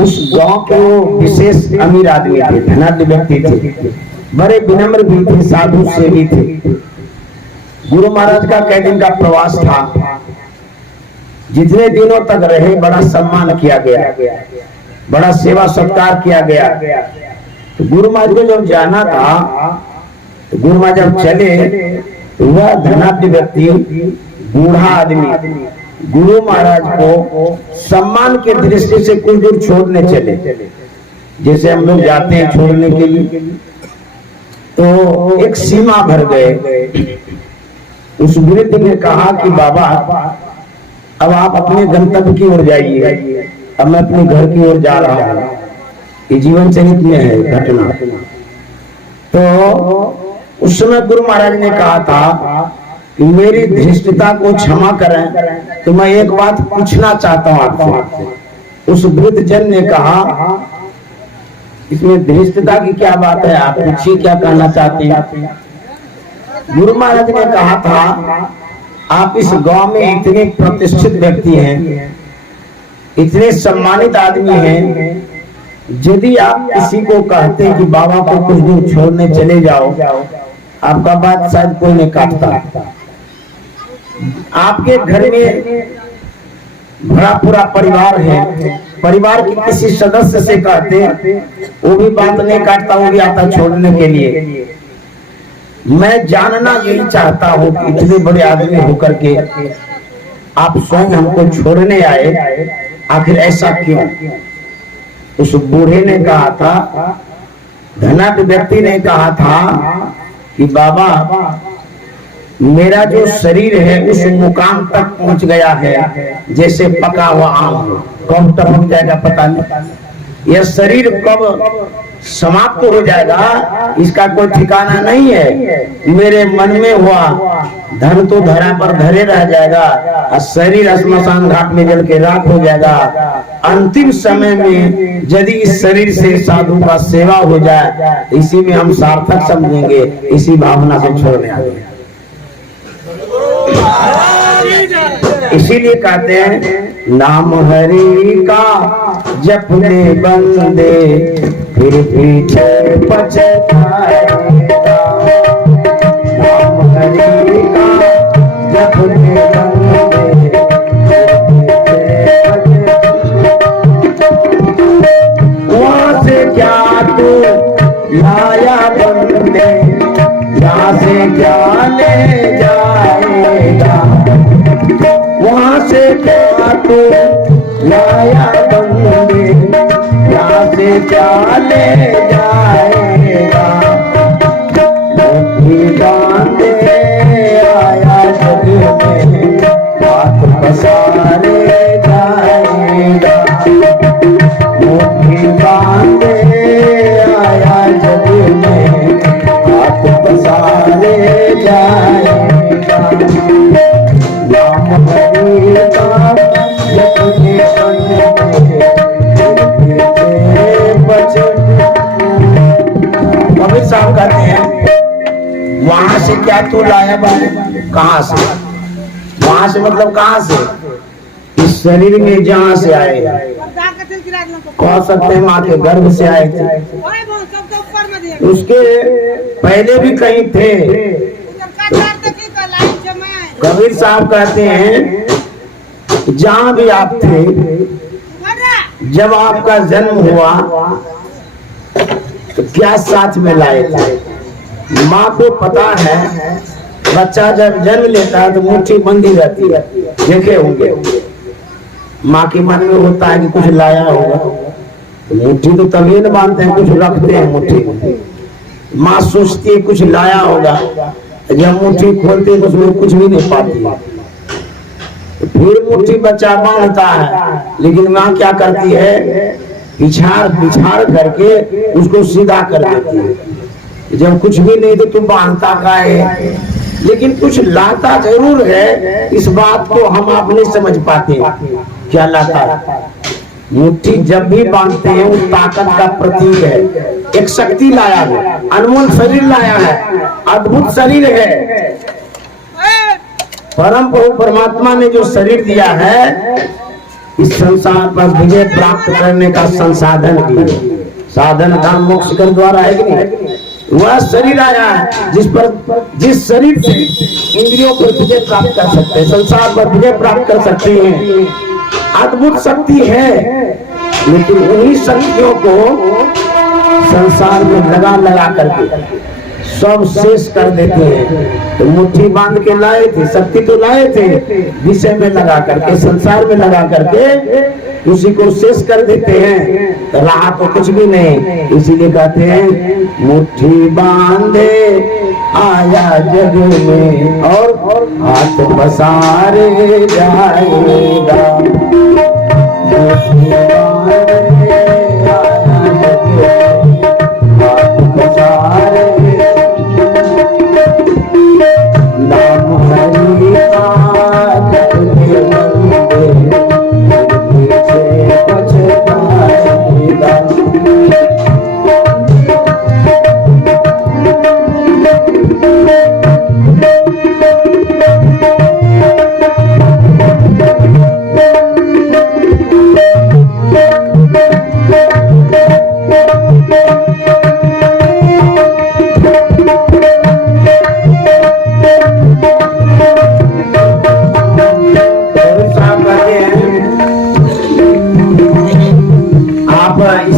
उस गांव के वो विशेष अमीर आदमी थे, धनाढ्य व्यक्ति थे, बड़े विनम्र भी थे, साधु से भी थे। गुरु महाराज का कई दिन का प्रवास था। जितने दिनों तक रहे बड़ा सम्मान किया गया, बड़ा सेवा सत्कार किया गया। तो गुरु महाराज को जब जाना था, तो गुरु महाराज जब चले तो वह धनाढ्य व्यक्ति, बूढ़ा आदमी गुरु महाराज को सम्मान के दृष्टि से कुछ दूर छोड़ने चले, जैसे हम लोग जाते हैं छोड़ने के लिए। तो एक सीमा भर गए। उस वृद्ध ने कहा कि बाबा अब आप अपने गंतव्य की ओर जाइए, अब मैं अपने घर की ओर जा रहा हूँ। ये जीवन चरित्र में है घटना। तो उस समय गुरु महाराज ने कहा था कि मेरी धृष्टता को क्षमा करें, तो मैं एक बात पूछना चाहता हूँ आपसे। उस वृद्ध जन ने कहा इसमें धृष्टता की क्या बात है, आप पूछिए क्या कहना चाहते हैं। गुरु महाराज ने कहा था आप इस गांव में इतने प्रतिष्ठित व्यक्ति हैं, इतने सम्मानित आदमी हैं, यदि आप किसी को कहते कि बाबा को कुछ दिन छोड़ने चले जाओ, आपका बात शायद कोई नहीं काटता। आपके घर में बड़ा पूरा परिवार है, परिवार के किसी सदस्य से कहते वो भी बात नहीं काटता, वो भी आता छोड़ने के लिए। मैं जानना यही चाहता हूँ कि इतने बड़े आदमी होकर के आप स्वयं हमको छोड़ने आए, आखिर ऐसा क्यों। उस बूढ़े ने कहा था, धनाढ्य व्यक्ति ने कहा था कि बाबा मेरा जो शरीर है उस मुकाम तक पहुंच गया है जैसे पका हुआ आम, कब टपक जाएगा पता नहीं। यह शरीर कब समाप्त हो जाएगा इसका कोई ठिकाना नहीं है। मेरे मन में हुआ धन तो धरा पर धरे रह जाएगा और शरीर श्मशान घाट में जल के राख हो जाएगा। अंतिम समय में यदि इस शरीर से साधु का सेवा हो जाए इसी में हम सार्थक समझेंगे, इसी भावना से छोड़ने आ गए। इसीलिए कहते हैं नाम हरि का जपने बंदे फिर पीछे पछताएगा। नाम हरि का जपने बंदे वहाँ से क्या तू लाया बंदे, यहाँ से क्या ले जाएगा। वहाँ से क्या तू लाया बंदे, यहाँ से क्या ले जाएगा। मुट्ठी बांधे आया जग में हाथ पसारे जाएगा। मुट्ठी बांधे आया जग में हाथ पसारे जाएगा। नाम हरि का जपने बंदे कबीर साहब कहते हैं वहां से क्या तू लाया बाबू, कहां से, वहां से मतलब कहां से, इस शरीर में जहां से आए कह सकते हैं माँ के गर्भ से आए थे, उसके पहले भी कहीं थे। कबीर साहब कहते हैं जहां भी आप थे, जब आपका जन्म हुआ तो क्या साथ में लाए थे। माँ को पता है बच्चा जब जन्म लेता है तो मुट्ठी बंधी रहती है, देखे होंगे। माँ के मन में होता है कि कुछ लाया होगा, तो मुट्ठी तो तभी न बांधते हैं, कुछ रखते हैं मुट्ठी में। माँ सोचती है कुछ लाया होगा, जब मुट्ठी खोलते तो उसमें कुछ भी नहीं पाती, फिर मुट्ठी बच्चा बांधता है, लेकिन माँ क्या करती है, पिछाड़ पिछाड़ करके उसको सीधा कर देती है। जब कुछ भी नहीं तो तुम बांधता का है, लेकिन कुछ लाता जरूर है। इस बात को हम आप नहीं समझ पाते क्या लाता है। मुट्ठी जब भी बांधते हैं वो ताकत का प्रतीक है, एक शक्ति लाया है, अनमोल शरीर लाया है, अद्भुत शरीर है। परम प्रभु परमात्मा ने जो शरीर दिया है, इस संसार पर विजय प्राप्त करने का संसाधन भी है। साधन का मोक्ष कर द्वारा है कि नहीं? वह शरीर आया है जिस शरीर से इंद्रियों पर विजय प्राप्त कर सकते हैं, संसार पर विजय प्राप्त कर सकते हैं। अद्भुत शक्ति है, लेकिन उन्हीं शक्तियों को संसार में लगा लगा करके सब शेष कर देते हैं। तो मुट्ठी बांध के लाए थे, शक्ति तो लाए थे, विषय में लगा करके, संसार में लगा करके उसी को शेष कर देते हैं, तो रहा तो कुछ भी नहीं। इसीलिए कहते हैं मुट्ठी बांधे आया जग में और हाथ पसारे जाएगा। मुट्ठी बांधे आया जग में, हाथ पसारे, नाम हरि का जपते बंदे, पीछे पछताएगा।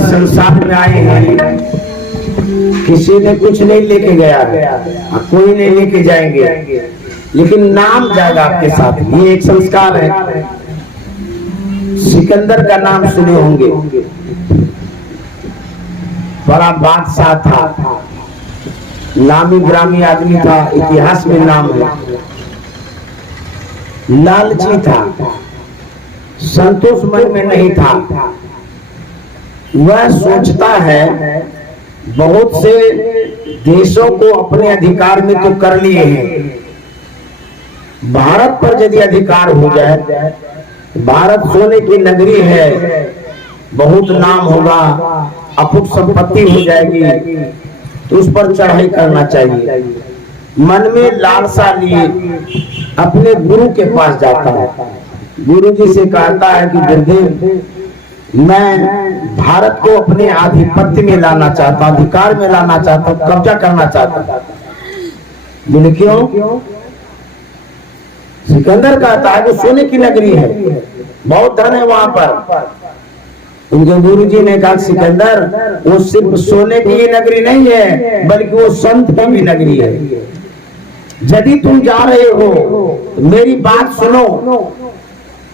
संसार में आए हैं, किसी ने कुछ नहीं लेके गया है, कोई नहीं लेके जाएंगे, लेकिन नाम जाएगा आपके साथ। ये एक संस्कार है। सिकंदर का नाम सुने होंगे, बड़ा बादशाह था, नामी ग्रामी आदमी था, इतिहास में नाम है। लालची था, संतोष मन में नहीं था। वह सोचता है बहुत से देशों को अपने अधिकार में तो कर लिए हैं, भारत पर यदि अधिकार हो जाए, भारत सोने की नगरी है, बहुत नाम होगा, अफुट संपत्ति हो जाएगी, तो उस पर चढ़ाई करना चाहिए। मन में लालसा लिए अपने गुरु के पास जाता है, गुरु जी से कहता है कि गुरुदेव, मैं भारत को अपने आधिपत्य में लाना चाहता हूं, अधिकार में लाना चाहता हूं, कब्जा करना चाहता हूं। बोले क्यों? सिकंदर कहता है वो सोने की नगरी है, बहुत धन है वहां पर। उनके गुरु जी ने कहा सिकंदर, वो सिर्फ सोने की ही नगरी नहीं है, बल्कि वो संत की भी नगरी है। यदि तुम जा रहे हो तो मेरी बात सुनो,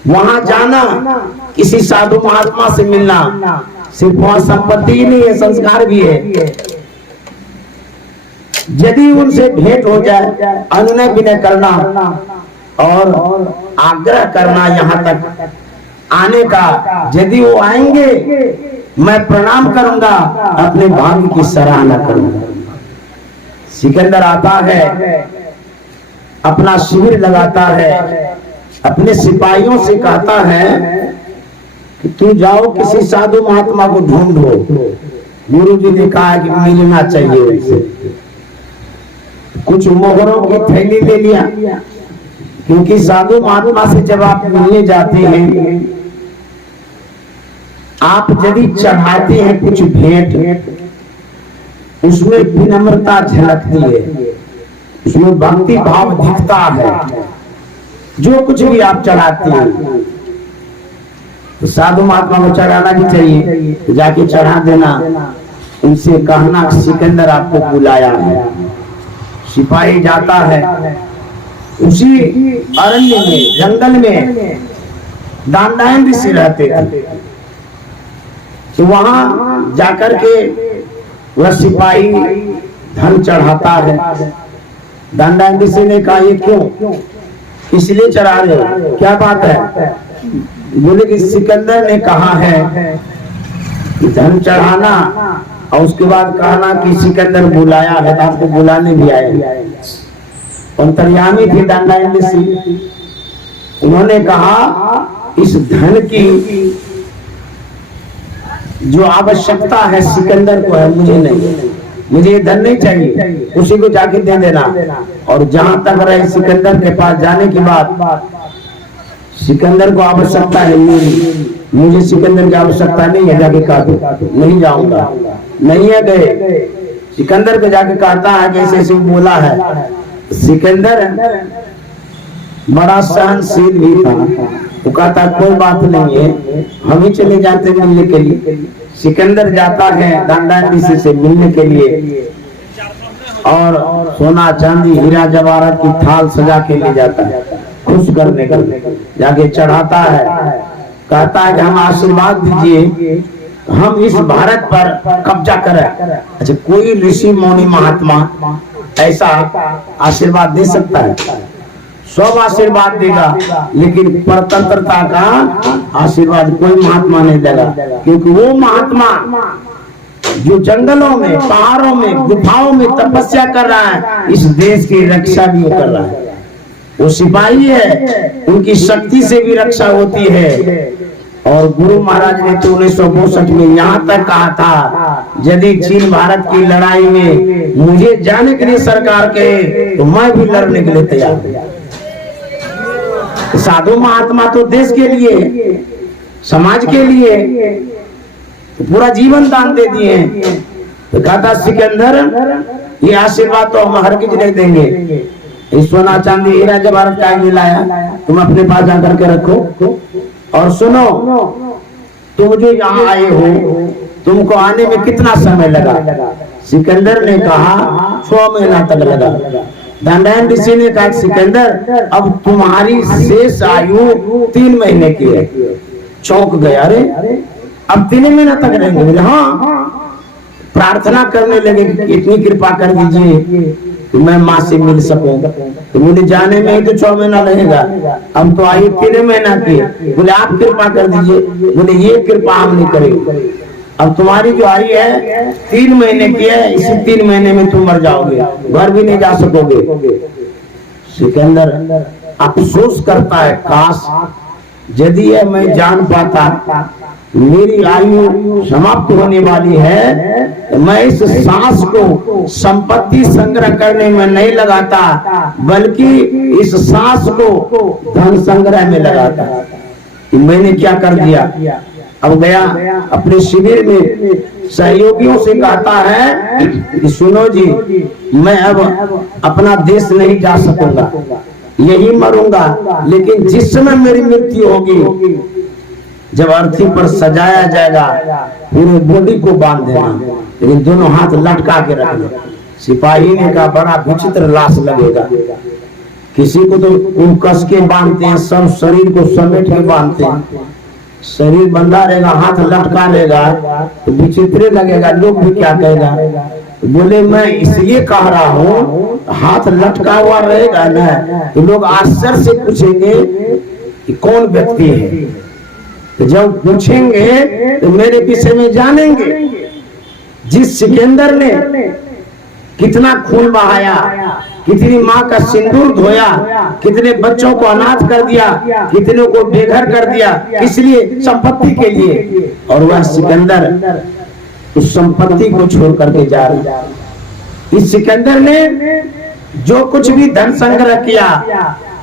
वहां जाना, किसी साधु महात्मा से मिलना, सिर्फ वहां संपत्ति ही नहीं है, संस्कार भी है। यदि उनसे भेंट हो जाए, अनुनय विनय करना और आग्रह करना यहाँ तक आने का। यदि वो आएंगे, मैं प्रणाम करूंगा, अपने भाग्य की सराहना करूंगा। सिकंदर आता है, अपना शिविर लगाता है, अपने सिपाहियों से कहता है कि तू जाओ किसी साधु महात्मा को ढूंढो। गुरु जी ने कहा कि मिलना चाहिए उनसे। कुछ मोहरों की थैली ले लिया, क्योंकि साधु महात्मा से जब आप मिलने जाते हैं, आप यदि चढ़ाते हैं कुछ भेंट, उसमें विनम्रता झलकती है, उसमें भक्ति भाव दिखता है। जो कुछ भी आप चढ़ाते हैं, तो साधु महात्मा को चढ़ाना भी चाहिए, तो जाके चढ़ा देना, उनसे कहना सिकंदर आपको बुलाया है। सिपाही जाता है, उसी अरण्य में, जंगल में दानदायन ऋषि रहते थे, तो वहां जाकर के वह सिपाही धन चढ़ाता है। दानदान ऋषि ने कहा ये क्यों, इसलिए चढ़ा रहे हो, क्या बात है? बोले कि सिकंदर ने कहा है कि धन चढ़ाना, और उसके बाद कहना कि सिकंदर बुलाया है तो आपको बुलाने भी आए। अंतर्यामी थे दानदान ऋषि, उन्होंने कहा इस धन की जो आवश्यकता है सिकंदर को है, मुझे नहीं, मुझे ये धन नहीं चाहिए, उसी को जाके दे देना। और जहां तक रहे सिकंदर के पास जाने के बाद, सिकंदर को आवश्यकता है मेरी, मुझे सिकंदर की आवश्यकता नहीं है, जाके कहा दो, नहीं जाऊंगा। नहीं है गए, सिकंदर को जाके कहता है कैसे ऐसे बोला है। सिकंदर बड़ा सहनशील भी था, वो कहता कोई बात नहीं है, हम ही चले जाते मिलने के लिए। सिकंदर जाता है दानदान ऋषि से मिलने के लिए, और सोना चांदी हीरा जवाहरात की थाल सजा के ले जाता है, खुश करने के लिए जाके चढ़ाता है। कहता है कि हम आशीर्वाद दीजिए, हम इस भारत पर कब्जा करें। अच्छा, कोई ऋषि मुनि महात्मा ऐसा आशीर्वाद दे सकता है? सब आशीर्वाद देगा, लेकिन परतंत्रता का आशीर्वाद कोई महात्मा नहीं देगा, क्योंकि वो महात्मा जो जंगलों में, पहाड़ों में, गुफाओं में तपस्या कर रहा है, इस देश की रक्षा भी कर रहा है। वो सिपाही है, उनकी शक्ति से भी रक्षा होती है। और गुरु महाराज ने तो 1962 में यहाँ तक कहा था, यदि चीन भारत की लड़ाई में मुझे जाने के लिए सरकार के, तो मैं भी लड़ने के लिए तैयार। साधु महात्मा तो देश के लिए, समाज के लिए तो पूरा जीवन दान दे दिए। तो कहता सिकंदर ये आशीर्वाद तो हम हरगिज नहीं देंगे, सोना चांदी हीरा जवाहरात क्या मिलाया, तुम अपने पास जाकर के रखो। और सुनो, तुम जो यहाँ आए हो, तुमको आने में कितना समय लगा? सिकंदर ने कहा 6 महीना तक लगा। दानदान ऋषि ने कहा सिकंदर अब तुम्हारी शेष आयु 3 महीने की है। चौंक गया, अरे अब 3 महीना तक रहेंगे? बोले हाँ। प्रार्थना करने लगे कि इतनी कृपा कर दीजिए तो मैं माँ से मिल सकूं। तो मुझे जाने में ही तो 6 महीना लगेगा, अब तो आयु 3 महीना की। बोले आप कृपा कर दीजिए। बोले ये कृपा हम नहीं करेंगे, अब तुम्हारी जो आयु है 3 महीने की है, इसी 3 महीने में तुम मर जाओगे, घर भी नहीं जा सकोगे। सिकंदर अफसोस करता है, काश यदि है मैं जान पाता मेरी आयु समाप्त होने वाली है, मैं इस सांस को संपत्ति संग्रह करने में नहीं लगाता, बल्कि इस सांस को धन संग्रह में लगाता। मैंने क्या कर दिया? अब गया अपने शिविर में सहयोगियों से कहता है कि सुनो जी, मैं अब अपना देश नहीं जा सकूंगा, यही मरूंगा, लेकिन जिस समय मेरी मृत्यु होगी, जब अर्थी पर सजाया जाएगा, पूरे बॉडी को बांध देना, लेकिन दोनों हाथ लटका के रखना। सिपाही ने कहा बड़ा विचित्र लाश लगेगा, किसी को तो उन कस के बांधते हैं, सब शरीर को समेट के बांधते हैं, शरीर बंधा रहेगा, हाथ लटका रहेगा तो विचित्र लगेगा, लोग भी क्या कहेगा। बोले मैं इसलिए कह रहा हूँ, हाथ लटका हुआ रहेगा ना तो लोग आश्चर्य से पूछेंगे कि कौन व्यक्ति है, तो जब पूछेंगे तो मेरे विषय में जानेंगे। जिस सिकंदर ने कितना खून बहाया, कितनी माँ का सिंदूर धोया, कितने बच्चों को अनाथ कर दिया, कितनों को बेघर कर दिया, इसलिए संपत्ति के लिए, और वह सिकंदर उस संपत्ति को छोड़ करके जा रहा। इस सिकंदर ने जो कुछ भी धन संग्रह किया,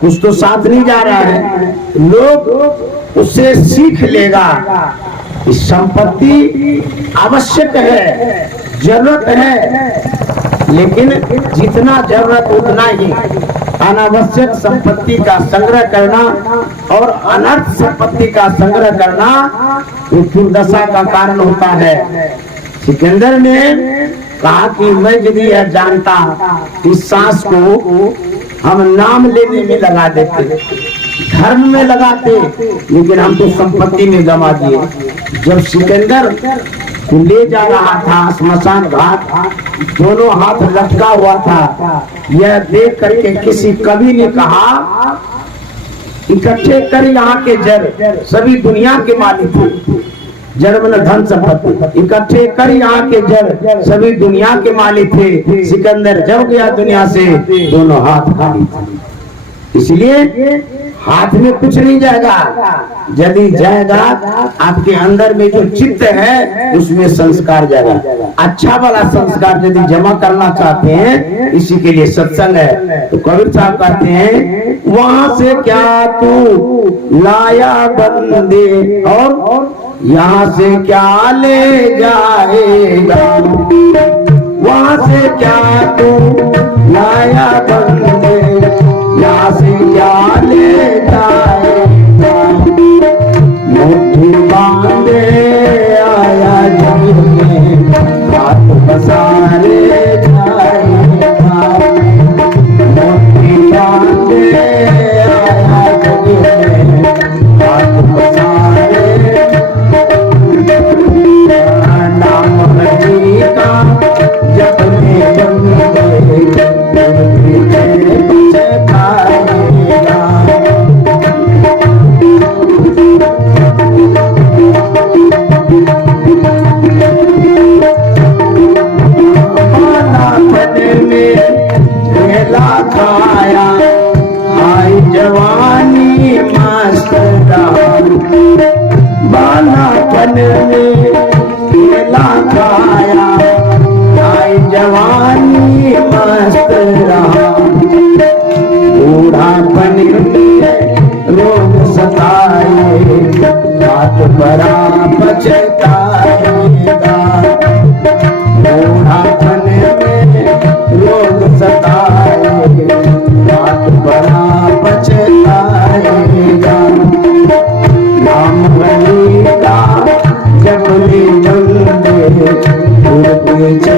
कुछ तो साथ नहीं जा रहा है, लोग उससे सीख लेगा। इस संपत्ति आवश्यक है, जरूरत है, लेकिन जितना जरूरत उतना ही। अनावश्यक संपत्ति का संग्रह करना और अनर्थ संपत्ति का संग्रह करना वो दुर्दशा का कारण होता है। सिकंदर ने कहा कि मैं यदि यह जानता, इस सांस को हम नाम लेने में लगा देते, धर्म में लगाते, लेकिन हम तो संपत्ति में गंवा दिए। जब सिकंदर ले जा रहा था स्मशान घाट, दोनों हाथ लटका हुआ था। यह देख करके किसी कवि ने कहा, इकट्ठे कर यहाँ के जड़, सभी दुनिया के मालिक थे। जड़ मतलब धन संपत्ति, इकट्ठे कर यहाँ के जड़, सभी दुनिया के मालिक थे। सिकंदर जब गया दुनिया से, दोनों हाथ खाली थे। इसलिए हाथ में कुछ नहीं जाएगा, यदि जाएगा आपके अंदर में जो चित्त है उसमें संस्कार जाएगा। अच्छा वाला संस्कार यदि जमा करना चाहते हैं, इसी के लिए सत्संग है। तो कबीर साहब कहते हैं, वहां से क्या तू लाया बंदे और यहाँ से क्या ले जाएगा, वहां से क्या तू लाया बंदे, यहाँ से क्या ले जाएगा। मुट्ठी बांधे आया जग में, हाथ पसारे जाएगा। मुट्ठी बांधे आया जग में, हाथ पसारे। नाम हरि का जपने बंदे, खाया आई जवानी मस्त बालापन में, केला खाया आई जवानी मस्त रहा। बूढ़ापन में रोग सताए, बात बड़ा पछताएगा। बूढ़ापन में रोग सताए, बात बड़ा पछताएगा। नाम हरि का जब ले बंदे, पीछे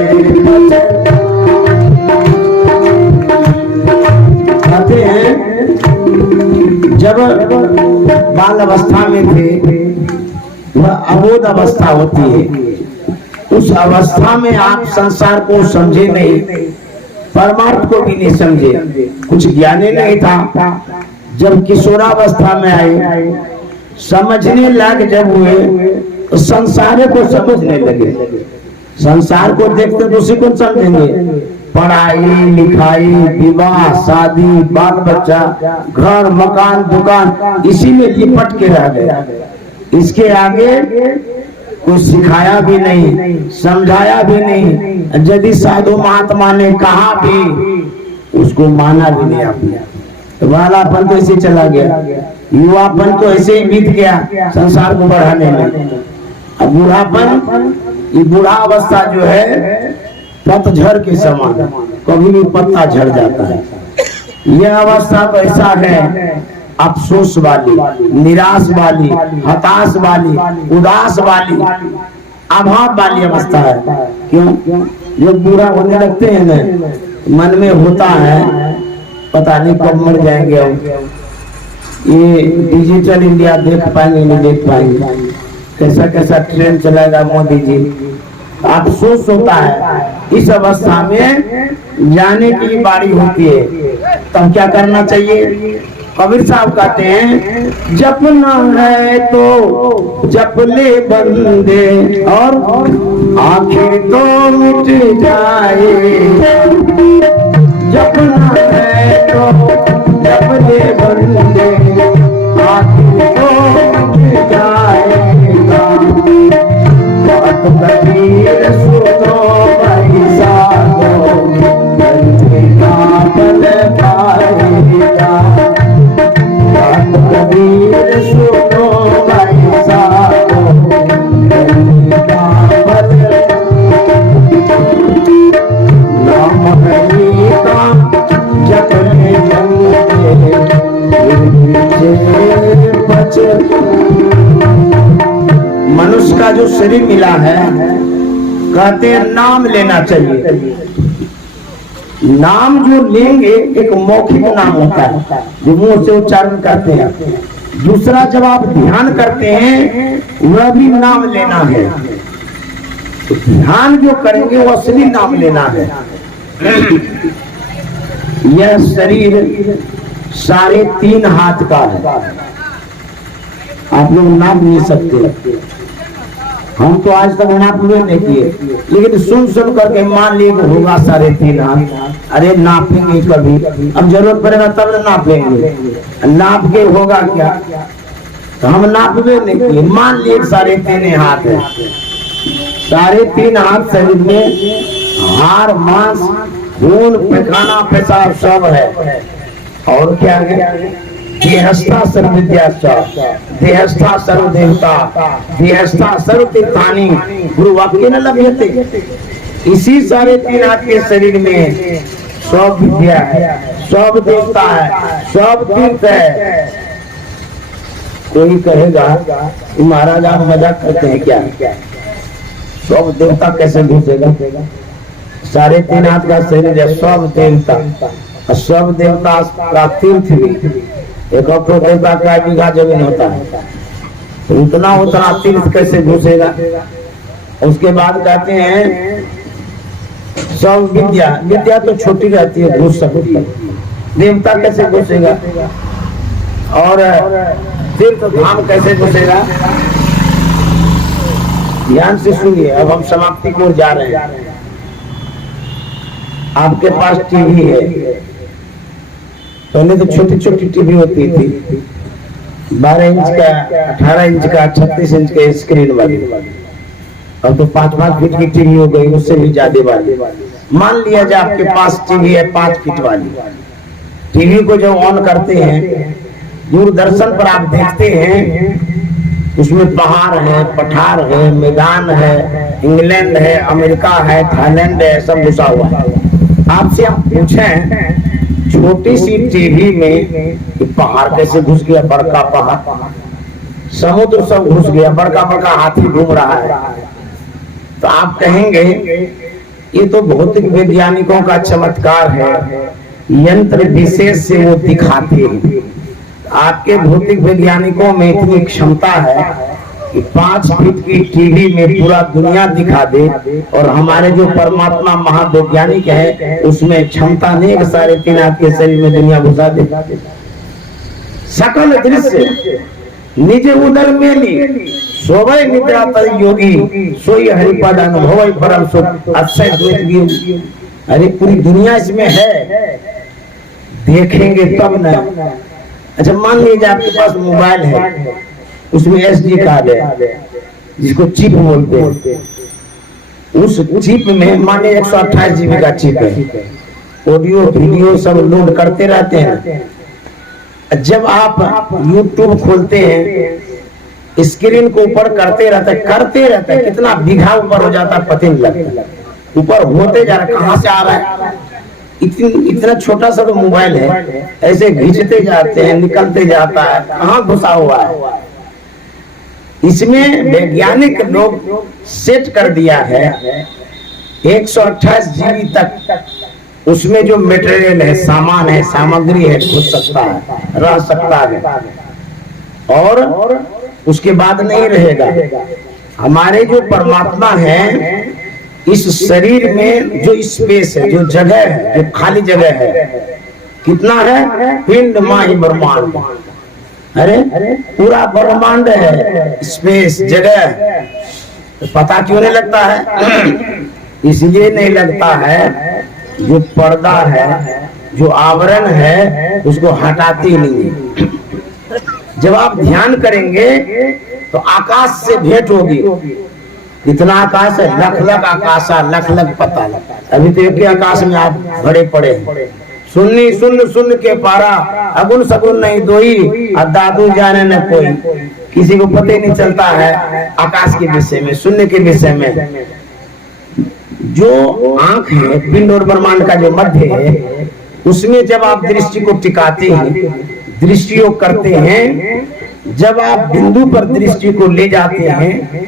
कहते हैं, जब बाल अवस्था में थे, वह अबोध अवस्था होती है। उस अवस्था में आप संसार को समझे नहीं, परमार्थ को भी नहीं समझे, कुछ ज्ञान नहीं था। जब किशोरावस्था में आए, समझने लायक जब हुए, तो संसार को समझने लगे। संसार को देखते तो उसी को समझेंगे। पढ़ाई लिखाई, विवाह शादी, बाल बच्चा, घर मकान दुकान, इसी में लिपट के रह गए। इसके आगे कुछ सिखाया भी नहीं, समझाया भी नहीं। यदि साधु महात्मा ने कहा भी, उसको माना भी नहीं आपने। वालापन तो ऐसे चला गया, युवापन तो ऐसे ही बीत गया संसार को बढ़ाने में। अब बूढ़ापन, ये बूढ़ा अवस्था जो है पतझड़ के समान, कभी भी पत्ता झड़ जाता है। यह अवस्था तो ऐसा है, अफसोस वाली, निराश वाली, हताश वाली, उदास वाली, अभाव वाली अवस्था है। क्यों? जब बूढ़ा होने लगते हैं ना, मन में होता है पता नहीं कब मर जाएंगे हम। ये डिजिटल इंडिया देख पाएंगे नहीं देख पाएंगे, कैसा कैसा ट्रेन चलाएगा मोदी जी। अफसोस होता है। इस अवस्था में जाने की बारी होती है, तब क्या करना चाहिए? कबीर साहब कहते हैं, जपना है तो जप ले बंदे, और आखिर तो मिट जाए। जपना है तो जप ले बंदे, आखिर तो मिट जाएगा। बात कबीर सुनो भाई साधो, बंदे का बल पाएगा। बात कबीर सुनो भाई साधो, बंदे का बल। नाम हरि का जप ले बंदे, मनुष्य का जो शरीर मिला है, कहते हैं नाम लेना चाहिए। नाम जो लेंगे एक मौखिक नाम होता है जो मुंह से उच्चारण करते हैं। दूसरा जब आप ध्यान करते हैं, वह भी नाम लेना है। तो ध्यान जो करेंगे वो असली नाम लेना है। यह शरीर 3.5 हाथ का है, आप लोग नाप नहीं सकते। हम तो आज तक नाप नहीं किए, लेकिन सुन करके मान लिए होगा 3.5 हाथ। अरे नापेंगे कभी, अब जरूरत पड़ेगा तब नापेंगे, नाप के होगा क्या? तो हम नापवे नहीं किए, मान लिए 3.5 हाथ है। 3.5 हाथ शरीर में हार, मांस, खून, पैखाना, पेशाब सब है। और क्या है? देहस्था सर्वविद्या, देहस्था सर्वदेवता, देहस्था सर्वतीर्थानि, गुरु वाक्य न लभ्यते। इसी 3.5 हाथ के शरीर में सब विद्या है, सब देवता है, सब तीर्थ है। कोई कहेगा महाराज आप मजाक करते हैं क्या? सब देवता कैसे घुसेगा? 3.5 हाथ का शरीर है, सब देवता, और सब देवता का तीर्थ भी। एक देवता का 1 बीघा जमीन होता है, तो उतना तीर्थ कैसे घुसेगा? उसके बाद कहते हैं सब विद्या, विद्या तो छोटी रहती है, घुस सकती है, देवता कैसे घुसेगा? और तीर्थ धाम कैसे घुसेगा? ध्यान से सुनिए, अब हम समाप्ति की ओर जा रहे हैं। आपके पास टीवी है, पहले तो छोटी छोटी टीवी होती थी, 12 इंच का, 18 इंच का, 36 इंच का स्क्रीन वाली। अब तो 5-5 फीट की टीवी हो गई, उससे भी ज्यादा वाली। मान लिया जाए आपके पास टीवी है 5 फीट वाली। टीवी को जब ऑन करते हैं, दूरदर्शन पर आप देखते हैं, उसमें पहाड़ है, पठार है, मैदान है, इंग्लैंड है, अमेरिका है, थाईलैंड है, सब घुसा हुआ है। आपसे आप पूछें छोटी सी टीवी में पहाड़ कैसे घुस गया? बड़का पहाड़, समुद्र सब घुस गया, बड़का बड़का हाथी घूम रहा है। तो आप कहेंगे ये तो भौतिक वैज्ञानिकों का चमत्कार है, यंत्र विशेष से वो दिखाते हैं। आपके भौतिक वैज्ञानिकों में इतनी क्षमता है कि 5 फीट की टीवी में पूरा दुनिया दिखा दे, और हमारे जो परमात्मा महावैज्ञानिक है उसमें क्षमता नहीं कि 3.5 हाथ के शरीर में दुनिया घुसा दे। सकल दृश्य निज उदर में ली, सोवै निद्रा तर योगी, सोई हरिपद अनुभव परम सुख अक्षय द्वैत वियोग। अरे पूरी दुनिया इसमें है, देखेंगे तब ना। अच्छा मान लीजिए आपके पास मोबाइल है, उसमें SD कार्ड है, जिसको चिप बोलते हैं। उस चिप में माने 128 GB का चिप है, ऑडियो वीडियो सब लोड करते रहते हैं। जब आप YouTube खोलते हैं, स्क्रीन को ऊपर करते रहते हैं, कितना बीघा ऊपर हो जाता है पता नहीं लगता, ऊपर होते जा रहा है, कहां से आ रहा है? इतना छोटा सा तो मोबाइल है, ऐसे खींचते जाते हैं, निकलते जाता है, कहां घुसा हुआ है? इसमें वैज्ञानिक लोग सेट कर दिया है 128 GB तक उसमें जो मटेरियल है, सामान है, सामग्री है, घुस सकता है, रह सकता है, और उसके बाद नहीं रहेगा। हमारे जो परमात्मा है, इस शरीर में जो स्पेस है, जो जगह है, जो खाली जगह है, कितना है? पिंड माही ब्रह्मांड। अरे पूरा ब्रह्मांड है, स्पेस, जगह। तो पता क्यों नहीं लगता है? इसलिए नहीं लगता है, जो पर्दा है, जो आवरण है, उसको हटाती नहीं है। जब आप ध्यान करेंगे तो आकाश से भेंट होगी। इतना आकाश है, लख लख आकाशा, लख लख पता। अभी तो एक ही आकाश में आप भरे पड़े हैं। सुन्नी सुन के पारा, अगुन सगुन नहीं दोई, और दादू जाने न कोई। किसी को पता ही नहीं चलता है आकाश के विषय में, शून्य के विषय में। जो आंख है, पिंड और ब्रह्मांड का जो मध्य है, उसमें जब आप दृष्टि को टिकाते हैं, दृष्टि योग करते हैं, जब आप बिंदु पर दृष्टि को ले जाते हैं,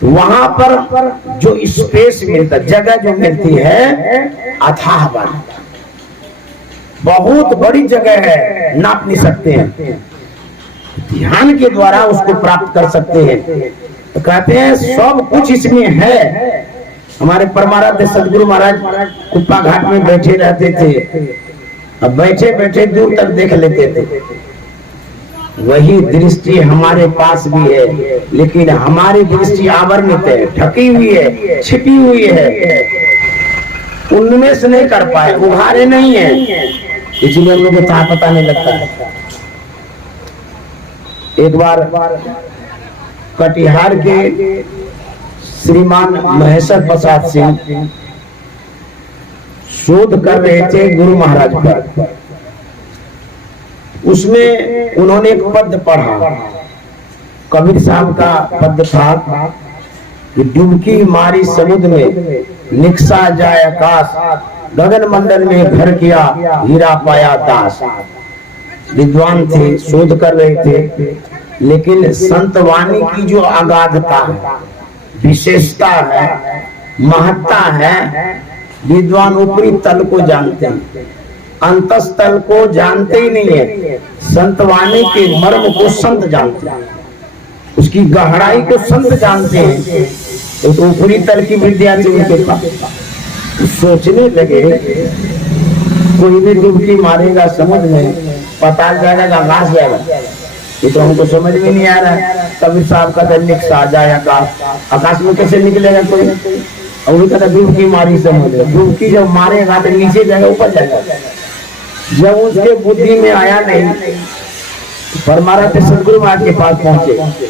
तो वहां पर जो स्पेस मिलता, जगह जो मिलती है, अथाह बड़ी, बहुत बड़ी जगह है, नाप नहीं सकते हैं। ध्यान के द्वारा उसको प्राप्त कर सकते हैं। तो कहते हैं सब कुछ इसमें है। हमारे परमाराध्य सदगुरु महाराज कुप्पा घाट में बैठे रहते थे, अब बैठे बैठे दूर तक देख लेते थे। वही दृष्टि हमारे पास भी है, लेकिन हमारी दृष्टि आवरणित है, ढकी हुई है, छिपी हुई है, उन्मेष नहीं कर पाए, उभारे नहीं है, इसलिए हम लोग को पता नहीं लगता है। एक बार कटिहार के श्रीमान महेश्वर प्रसाद सिंह शोध कर रहे थे गुरु महाराज पर। उसमें उन्होंने एक पद पढ़ा, कबीर साहब का पद था कि डुबकी मारी समुद्र में, निकसा जाए आकाश, गगन मंडल में घर किया, हीरा पाया दास। विद्वान थे, शोध कर रहे थे, लेकिन संत वाणी की जो अगाधता है, विशेषता है, महत्ता है, विद्वान ऊपरी तल को जानते हैं, अंतस्तल को जानते ही नहीं है। संत वाणी के मर्म को संत जानते हैं, उसकी गहराई को संत जानते हैं। तो ऊपरी तल की विद्या से उनके पास सोचने लगे, कोई भी डुबकी मारेगा समुद्र में, पता जाएगा, घास जाएगा, ये तो हमको समझ में नहीं आ रहा है। कबीर साहब का निकसा आ जाए आकाश, आकाश में कैसे निकलेगा कोई? और वो कहता डुबकी मारी समुद्र, डुबकी जब मारेगा तो नीचे जाएगा, ऊपर जाएगा। जब उसके बुद्धि में आया नहीं, परमाराध्य सदगुरु महाराज के पास पहुंचे,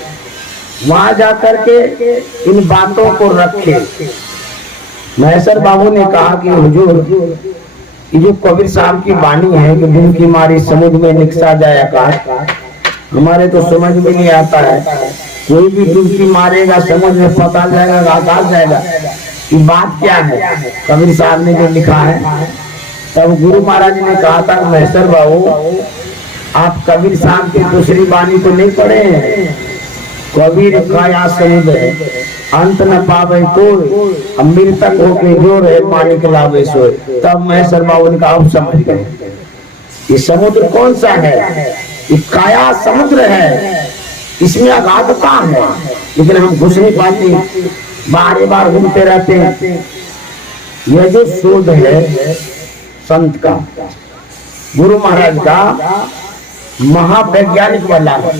वहां जाकर के इन बातों को रखे। महेश्वर बाबू ने कहा कि हुजूर, ये जो कबीर साहब की वाणी है कि डुबकी मारी समुद्र में, निकसा जाए आकाश, हमारे तो समझ में नहीं आता है। कोई भी डुबकी मारेगा समुद्र में, पता जाएगा, आकाश जाएगा, ये बात क्या है? कबीर साहब ने जो लिखा है। तब गुरु महाराज ने कहा था, महेश्वर बाबू, आप कबीर साहब की दूसरी वाणी तो नहीं पढ़े हैं? कबीर काया समुद्र है, अंत न पावे कोई, मृतक होके जो रहे पानी के लावे सोए। तब महेश्वर बाबू ने कहा, अब समझ गए ये समुद्र कौन सा है। ये काया समुद्र है, इसमें अगाधता है, लेकिन हम घुस नहीं पाते, बार बार घूमते रहते हैं। यह जो शोध है संत का, गुरु महाराज का, महावैज्ञानिक वाला है।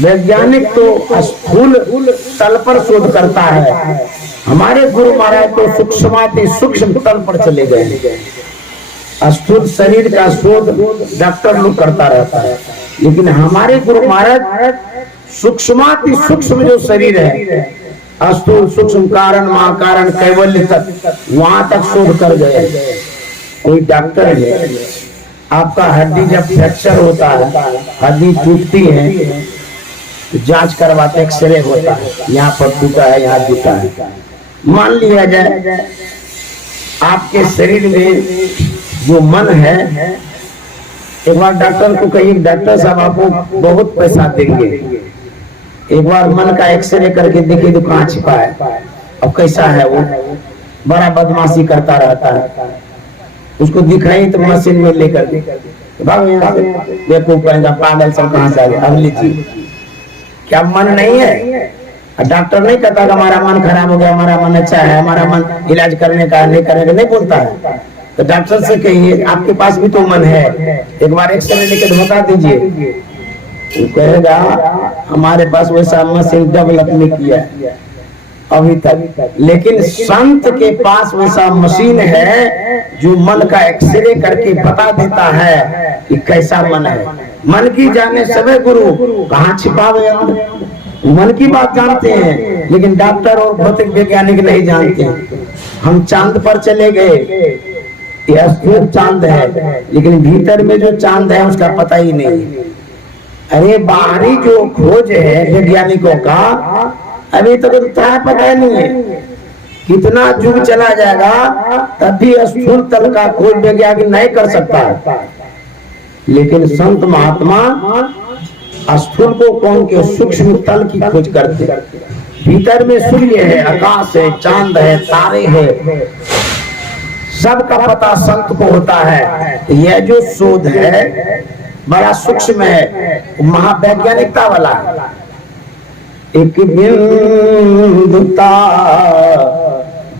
वैज्ञानिक तो स्थूल तल पर शोध करता है, हमारे गुरु महाराज तो सूक्ष्माति सूक्ष्म तल पर चले गए। स्थूल शरीर का शोध डॉक्टर लोग करता रहता है, लेकिन हमारे गुरु महाराज सूक्ष्माति सूक्ष्म जो शरीर है, स्थूल सूक्ष्म कारण महाकारण कैवल्य तक, वहां तक शोध कर गए। कोई डॉक्टर है, आपका हड्डी जब फ्रैक्चर होता है, हड्डी टूटती है, तो जांच करवाते, एक्सरे होता है, यहाँ पर टूटा है, यहाँ टूटा है। मान लिया जाए आपके शरीर में जो मन है, एक बार डॉक्टर को कहिए, डॉक्टर साहब आपको बहुत पैसा देंगे, एक बार मन का एक्सरे करके देखिए तो कहाँ छिपा है। अब कैसा है वो, बड़ा बदमाशी करता रहता है, उसको दिखाई तो मशीन में लेकर देखो कहेगा पागल सब कहाँ से आ गया। अब लीजिए, क्या मन नहीं है? डॉक्टर नहीं कहता कि हमारा मन खराब हो गया, हमारा मन अच्छा है, हमारा मन इलाज करने का नहीं करने का नहीं बोलता है। तो डॉक्टर से कहिए आपके पास भी तो मन है, एक बार एक्सरे लेकर बता दीजिए। वो कहेगा हमारे पास वैसा मशीन डेवलप नहीं किया है अभी तक, लेकिन संत के पास वैसा मशीन है जो मन का एक्सरे करके बता देता है कि कैसा मन है। मन की जाने सभी गुरु, कहाँ छिपावे मन की बात जानते हैं, लेकिन डॉक्टर और भौतिक वैज्ञानिक नहीं जानते। हम चांद पर चले गए, यह स्थूल चांद है, लेकिन भीतर में जो चांद है उसका पता ही नहीं। अरे बाहरी जो खोज है वैज्ञानिकों का, अभी तक तो पता नहीं है। कितना युग चला जाएगा तब भी स्थूल तल का खोज वैज्ञानिक नहीं कर सकता, लेकिन संत महात्मा स्थूल को कौन के सूक्ष्म तल की खोज करते। भीतर में सूर्य है, आकाश है, चांद है, तारे है, सबका पता संत को होता है। यह जो शोध है बड़ा सूक्ष्म है, महावैज्ञानिकता वाला है। एक बिंदुता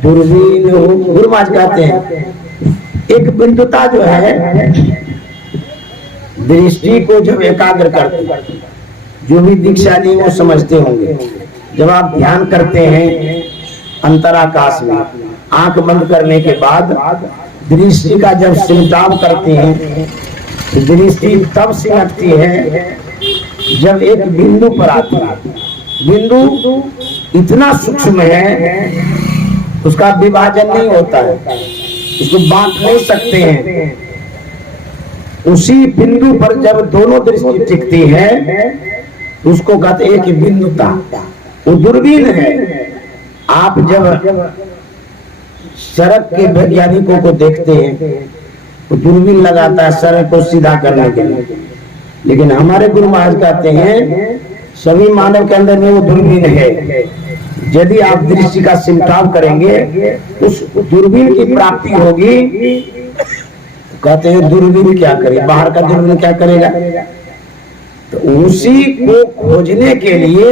दूरबीन हो। गुरु महाराज कहते हैं एक बिंदुता जो है दृष्टि को जब एकाग्र करती, जो भी दीक्षा ली वो समझते होंगे, जब आप ध्यान करते हैं अंतराकाश में आंख बंद करने के बाद दृष्टि का जब सिमटाव करते हैं तो दृष्टि तब सिमटती है जब एक बिंदु पर आती है। बिंदु इतना सूक्ष्म है उसका विभाजन नहीं होता है, उसको बांट नहीं सकते हैं। उसी बिंदु पर जब दोनों दृष्टि टिकती है उसको कहते हैं कि बिंदुता। वो दूरबीन है। आप जब सड़क के वैज्ञानिकों को देखते हैं तो दूरबीन लगाता है सड़क को सीधा करने के लिए, लेकिन हमारे गुरु महाराज कहते हैं सभी मानव के अंदर में वो दूरबीन है। यदि आप दृष्टि का सिमटाव करेंगे उस दूरबीन की प्राप्ति होगी। कहते हैं दूरबीन क्या करे, बाहर का दूरबीन क्या करेगा। तो उसी को खोजने के लिए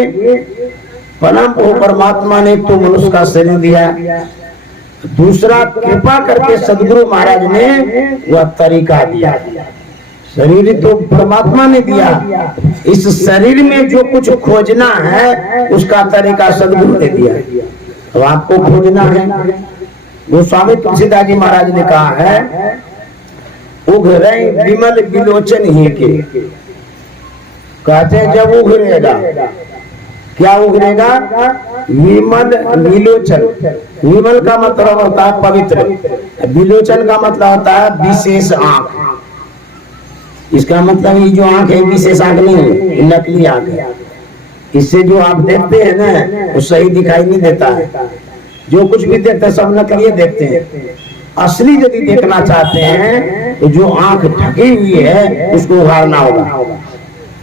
परम परमात्मा ने तो मनुष्य का शरीर दिया, दूसरा कृपा करके सदगुरु महाराज ने वह तरीका दिया। शरीर तो परमात्मा ने दिया, इस शरीर में जो कुछ खोजना है उसका तरीका सदगुरु ने दिया। अब आपको खोजना है। गोस्वामी तुलसीदास जी महाराज ने कहा है उघरे विमल विलोचन ही के। कहते हैं जब उघरेगा, क्या उघरेगा? विमल विलोचन। विमल का मतलब होता है पवित्र, विलोचन का मतलब होता है विशेष आंख। इसका मतलब ये जो आंख है विशेष आंख नहीं है, नकली आंख है। इससे जो आप देखते हैं ना वो सही दिखाई नहीं देता है। जो कुछ भी देखते हैं सब नकली देखते हैं। असली यदि देखना चाहते हैं तो जो आंख ढकी हुई है उसको उघाड़ना होगा।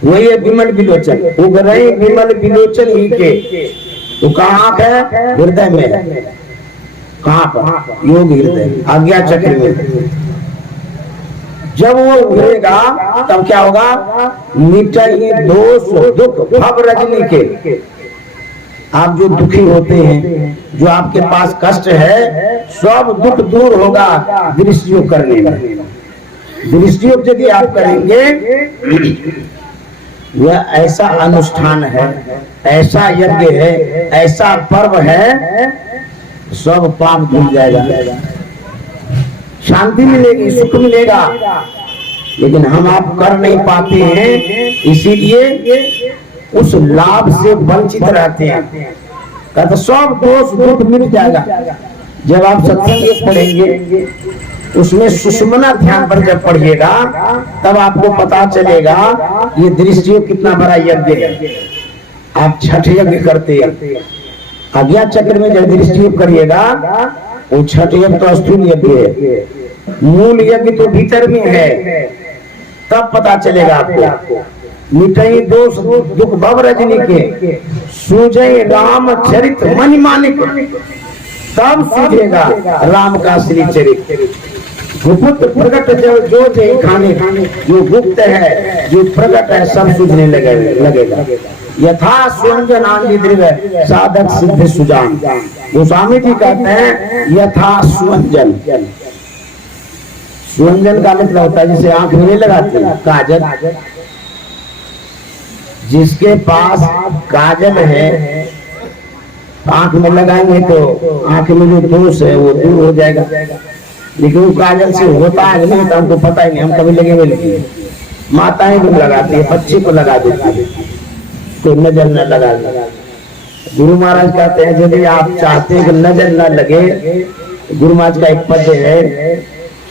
वही है विमल विलोचन। उघरे विमल विलोचन ही के। तो कहाँ आंख है? हृदय में है। कहाँ पर? योग हृदय आज्ञा चक्र में। जब वो उभरेगा तब क्या होगा? मिटाइए दोष दुख भव रजनी के। आप जो दुखी होते हैं, जो आपके पास कष्ट है, सब दुख दूर होगा दृष्टि योग करने में। दृष्टि योग यदि आप करेंगे वह ऐसा अनुष्ठान है, ऐसा यज्ञ है, ऐसा पर्व है, सब पाप धुल जाएगा, शांति मिलेगी, सुख मिलेगा। लेकिन हम आप कर नहीं पाते हैं, इसीलिए उस लाभ से वंचित रहते हैं। कहते सब दोष दुख मिट जाएगा। जब आप सत्संग पढ़ेंगे उसमें सुषमना ध्यान पर जब पढ़िएगा तब आपको पता चलेगा ये दृष्टि कितना बड़ा यज्ञ है। आप छठ यज्ञ करते हैं, आज्ञा चक्र में जब दृष्टि करिएगा वो छठ यज्ञ तो स्थूल यज्ञ है, मूल यज्ञ तो भीतर में है। तब पता चलेगा आपको। मिटाई दोष दुख भव रजनी के, सूझे राम चरित मन मानिक। तब सूझेगा राम का श्री चरित्र। गुप्त प्रकट जो खाने जो गुप्त है, जो प्रकट है, सब सूझने लगेगा। यथा स्वंजन आंधी द्रव साधक सिद्ध सुजान। गोस्वामी जी कहते हैं यथा स्वंजन। स्वंजन का मतलब होता है जिसे आंख में लगाते हैं काजल। जिसके पास काजल है आंख में लगाएंगे तो आंख में जो दोष है वो दूर हो जाएगा। लेकिन वो काजल से होता है नहीं होता हमको पता ही नहीं, हम कभी लगे हुए नहीं। माताएं भी लगाती है, बच्चे को लगा देती है, कोई नजर न लगा। गुरु महाराज कहते हैं यदि आप चाहते हैं कि नजर न लगे, गुरु महाराज का एक पद है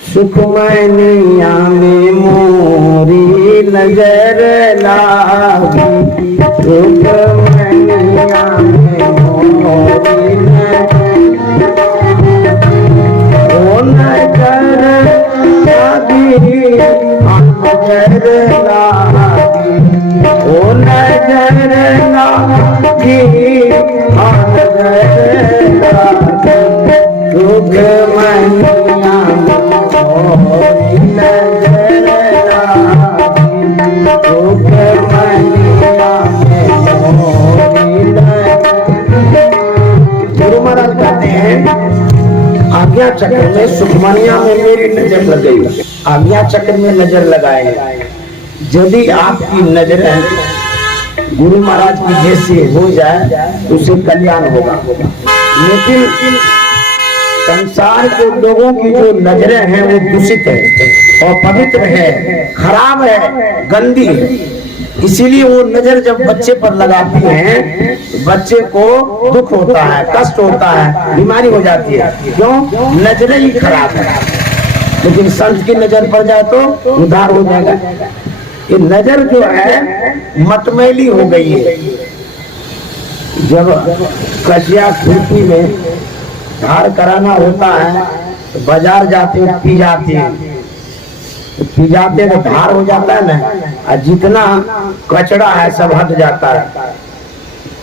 सुखमय निया में मोरी नजर लागी। सुखमय निया में मोरी नजर लागी, नजर लागी, ओ नजर लागी, नजर लागी। सुखमय निया मोरी नजर लागी, सुखमय निया में मोरी कहते हैं आज्ञा चक्र में सुखमनिया में मेरी नजर लग गई। आज्ञा चक्र में नजर लगाए, यदि आपकी नजरें गुरु महाराज की जैसे हो जाए उसे कल्याण होगा। लेकिन संसार के लोगों की जो नजरें हैं वो दूषित है, अपवित्र है, खराब है, गंदी है। इसीलिए वो नजर जब बच्चे पर लगाती हैं, बच्चे को दुख होता है, कष्ट होता है, बीमारी हो जाती है। क्यों? नजरें ही खराब है। लेकिन संत की नजर पड़ जाए तो उद्धार हो जाएगा। ये नजर जो है मतमैली हो गई है। जब कचिया खुरपी में धार कराना होता है तो बाजार जाते हैं, पी जाते हैं, पी जाते तो धार हो जाता है ना, और जितना कचड़ा है सब हट जाता है।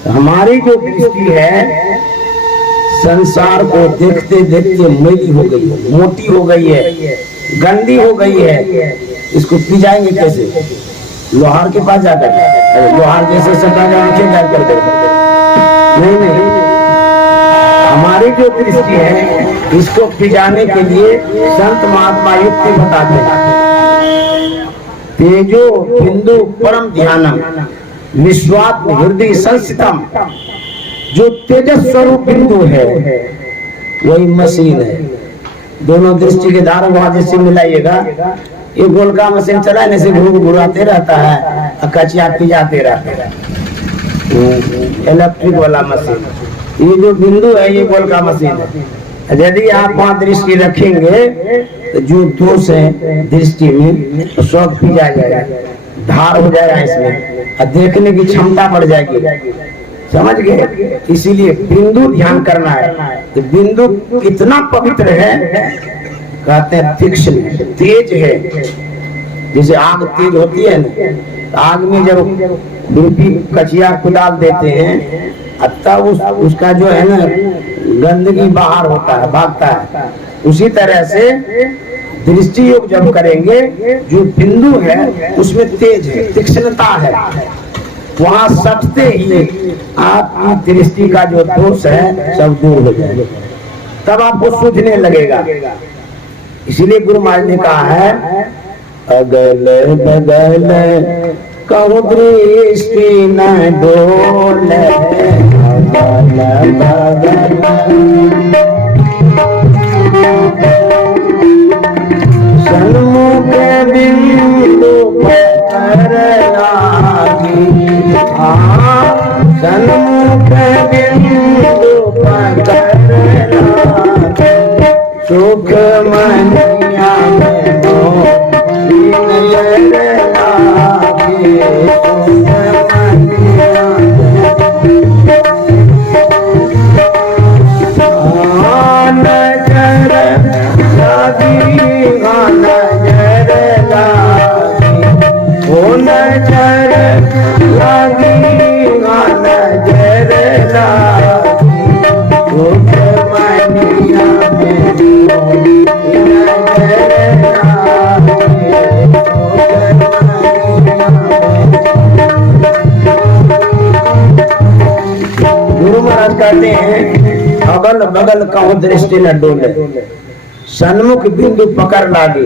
हमारी जो दृष्टि है संसार को देखते देखते मैली हो गई है, मोटी हो गई है, गंदी हो गई है। इसको पी जाएंगे कैसे? लोहार के पास जाकर, लोहार जैसे सदा जाकर नहीं, हमारी जो दृष्टि है इसको पिजाने के लिए संत महात्मा युक्ति बताते हैं। तेजो बिंदु परम ध्यानम विश्वात्म हृदय संस्थितम। जो तेजस स्वरूप बिंदु है वही मशीन है। दोनों दृष्टि के धार वहां जैसे मिलाइएगा, ये गोलका मशीन चलाने से घुराते रहता है, कचिया पिजाते रहता है। इलेक्ट्रिक वाला मशीन, ये जो बिंदु है ये गोलका मशीन है। यदि आप वहां दृष्टि रखेंगे तो जो दोष है दृष्टि में तो सब पिजा जाएगा, धार हो जाएगा इसमें, और देखने की क्षमता बढ़ जाएगी। समझ गए? इसीलिए बिंदु ध्यान करना है। तो बिंदु कितना पवित्र है, कहते हैं तीक्ष्ण, तेज है। जैसे आग तेज होती है ना, आग में जब खुरपी कचिया को डाल देते हैं तब उसका जो है ना गंदगी बाहर होता है, भागता है। उसी तरह से दृष्टि योग जब करेंगे, जो बिंदु है उसमें तेज है, तीक्ष्णता है, वहां सटते ही आपकी दृष्टि का जो दोष है सब दूर हो जाएगा, तब आपको सूझने लगेगा। इसीलिए गुरु महाराज ने कहा है अगल बगल कहु दृष्टि न डोले, अगल बगल सन्मुख बिंदु पर लागी, सन्मुख बिंदु पर लागी, सुख मनिया में मोही नजर लागी, सुख मनिया नजर लागी, नजर लागी, ओ नजर लागी, नजर लागी, सुख मनिया में गुरु महाराज कहते हैं अगल बगल कहूं दृष्टि न डोले, सन्मुख बिंदु पकड़ लागे।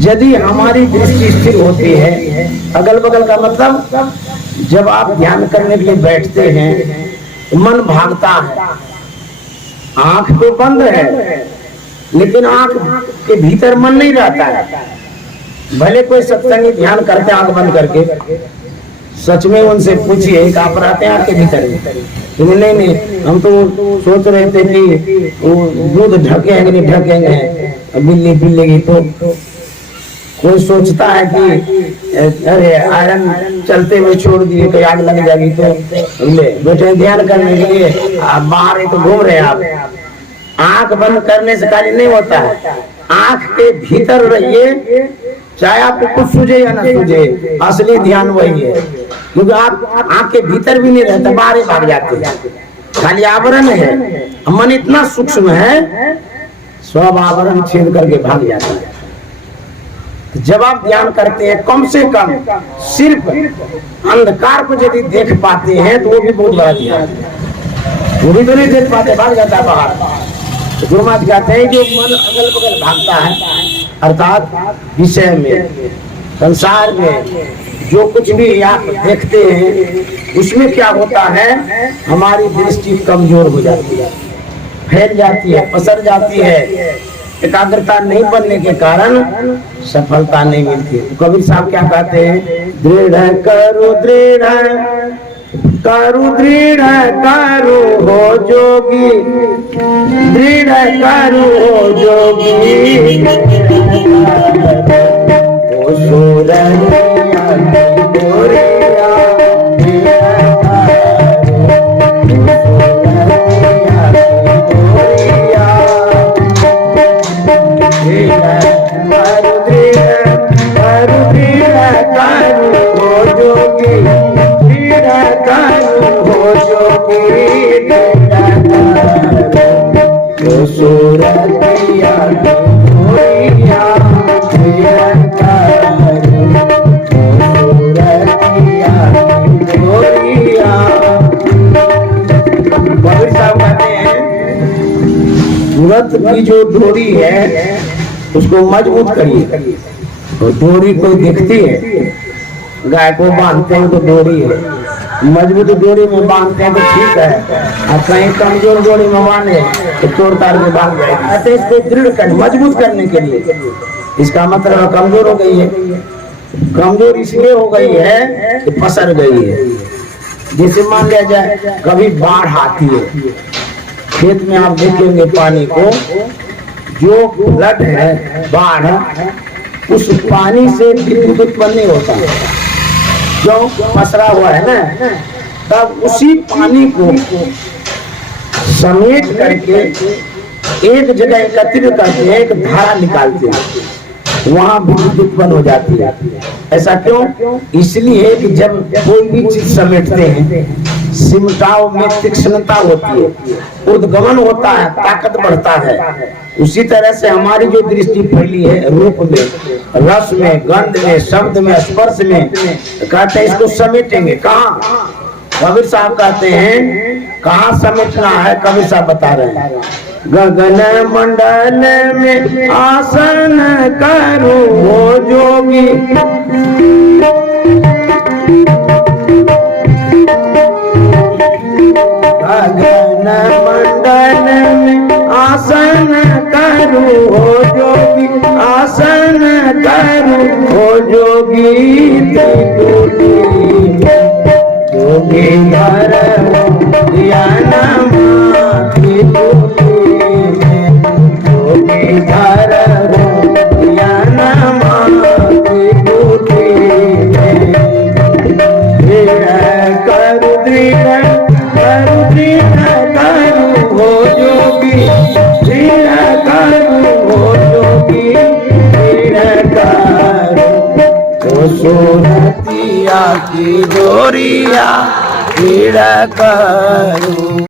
यदि हमारी दृष्टि स्थिर होती है, अगल बगल का मतलब जब आप ध्यान करने के लिए बैठते हैं तो मन भागता है, आंख तो बंद है लेकिन आंख के भीतर मन नहीं रहता है। भले कोई सत्संगी ध्यान करते आंख बंद करके, सच में उनसे पूछिए आप रहते हैं आंख के भीतर में? नहीं, हम तो सोच रहे थे कि वो दूध ढकेंगे नहीं ढकेंगे, बिल्ली पी लेगी। तो कोई सोचता है कि अरे आयरन चलते हुए छोड़ दिए कोई आग लग जाएगी, तो ले बैठे ध्यान करने के लिए, बाहर ही तो घूम रहे हैं आप। आंख बंद करने से कार्य नहीं होता है, आंख के भीतर रहिए, चाहे आपको कुछ सूझे या ना सूझे, असली ध्यान वही है। क्योंकि आप आंख के भीतर भी नहीं रहते, बाहर ही भाग जाते हैं, खाली आवरण है। मन इतना सूक्ष्म है, सब आवरण छेद करके भाग जाता है। जब आप ध्यान करते हैं, कम से कम सिर्फ अंधकार को यदि देख पाते हैं तो वो भी बहुत बड़ा ध्यान है। वो भी तो नहीं देख पाते, भाग जाता है बाहर। तो गुरु महाराज कहते हैं जो मन अगल बगल भागता है, अर्थात विषय में, संसार में जो कुछ भी आप देखते हैं उसमें क्या होता है, हमारी दृष्टि कमजोर हो जाती है, फैल जाती है, पसर जाती है। एकाग्रता नहीं बनने के कारण सफलता नहीं मिलती। तो कबीर साहब क्या कहते हैं, दृढ़ करो दृढ़ करो दृढ़ करो हो जोगी, दृढ़ करो हो जोगी, ओ सूरतिया गोरिया, सूरत की जो डोरी है उसको मजबूत करिए। तो डोरी कोई दिखती है, गाय को बांधते हैं तो डोरी है, मजबूत डोरी में बांधते हैं तो ठीक है, और कहीं कमजोर डोरी में बांधे तो तोड़ ताड़ के भाग जाएगी। तो इसको दृढ़ कर, मजबूत करने के लिए, इसका मतलब कमजोर हो गई है। कमजोर इसलिए हो गई है कि पसर गई है। जैसे मान लिया जाए कभी बाढ़ आती है, खेत में आप देखेंगे पानी को, जो फ्लड है, बाढ़, उस पानी से विद्युत उत्पन्न नहीं होता, जो पसरा हुआ है ना, तब उसी पानी को समेट करके एक जगह एकत्रित करके एक धारा निकालते हैं, वहां विद्युत उत्पन्न हो जाती है। ऐसा क्यों? इसलिए कि जब कोई भी चीज समेटते हैं, सिमटाव में तीक्ष्णता होती है, उद्गमन होता है, ताकत बढ़ता है। उसी तरह से हमारी जो दृष्टि फैली है, रूप में, रस में, गंध में, शब्द में, स्पर्श में, कहते हैं इसको समेटेंगे। कहाँ? कबीर साहब कहते हैं कहाँ समेटना है, कबीर साहब बता रहे हैं, गगन मंडल में आसन करो हो जोगी, गगन मंडल में आसन करो हो जोगी, आसन करो हो जोगी, जोगी धर ध्यान माथि सूरतिया की डोरिया दृढ़ करो।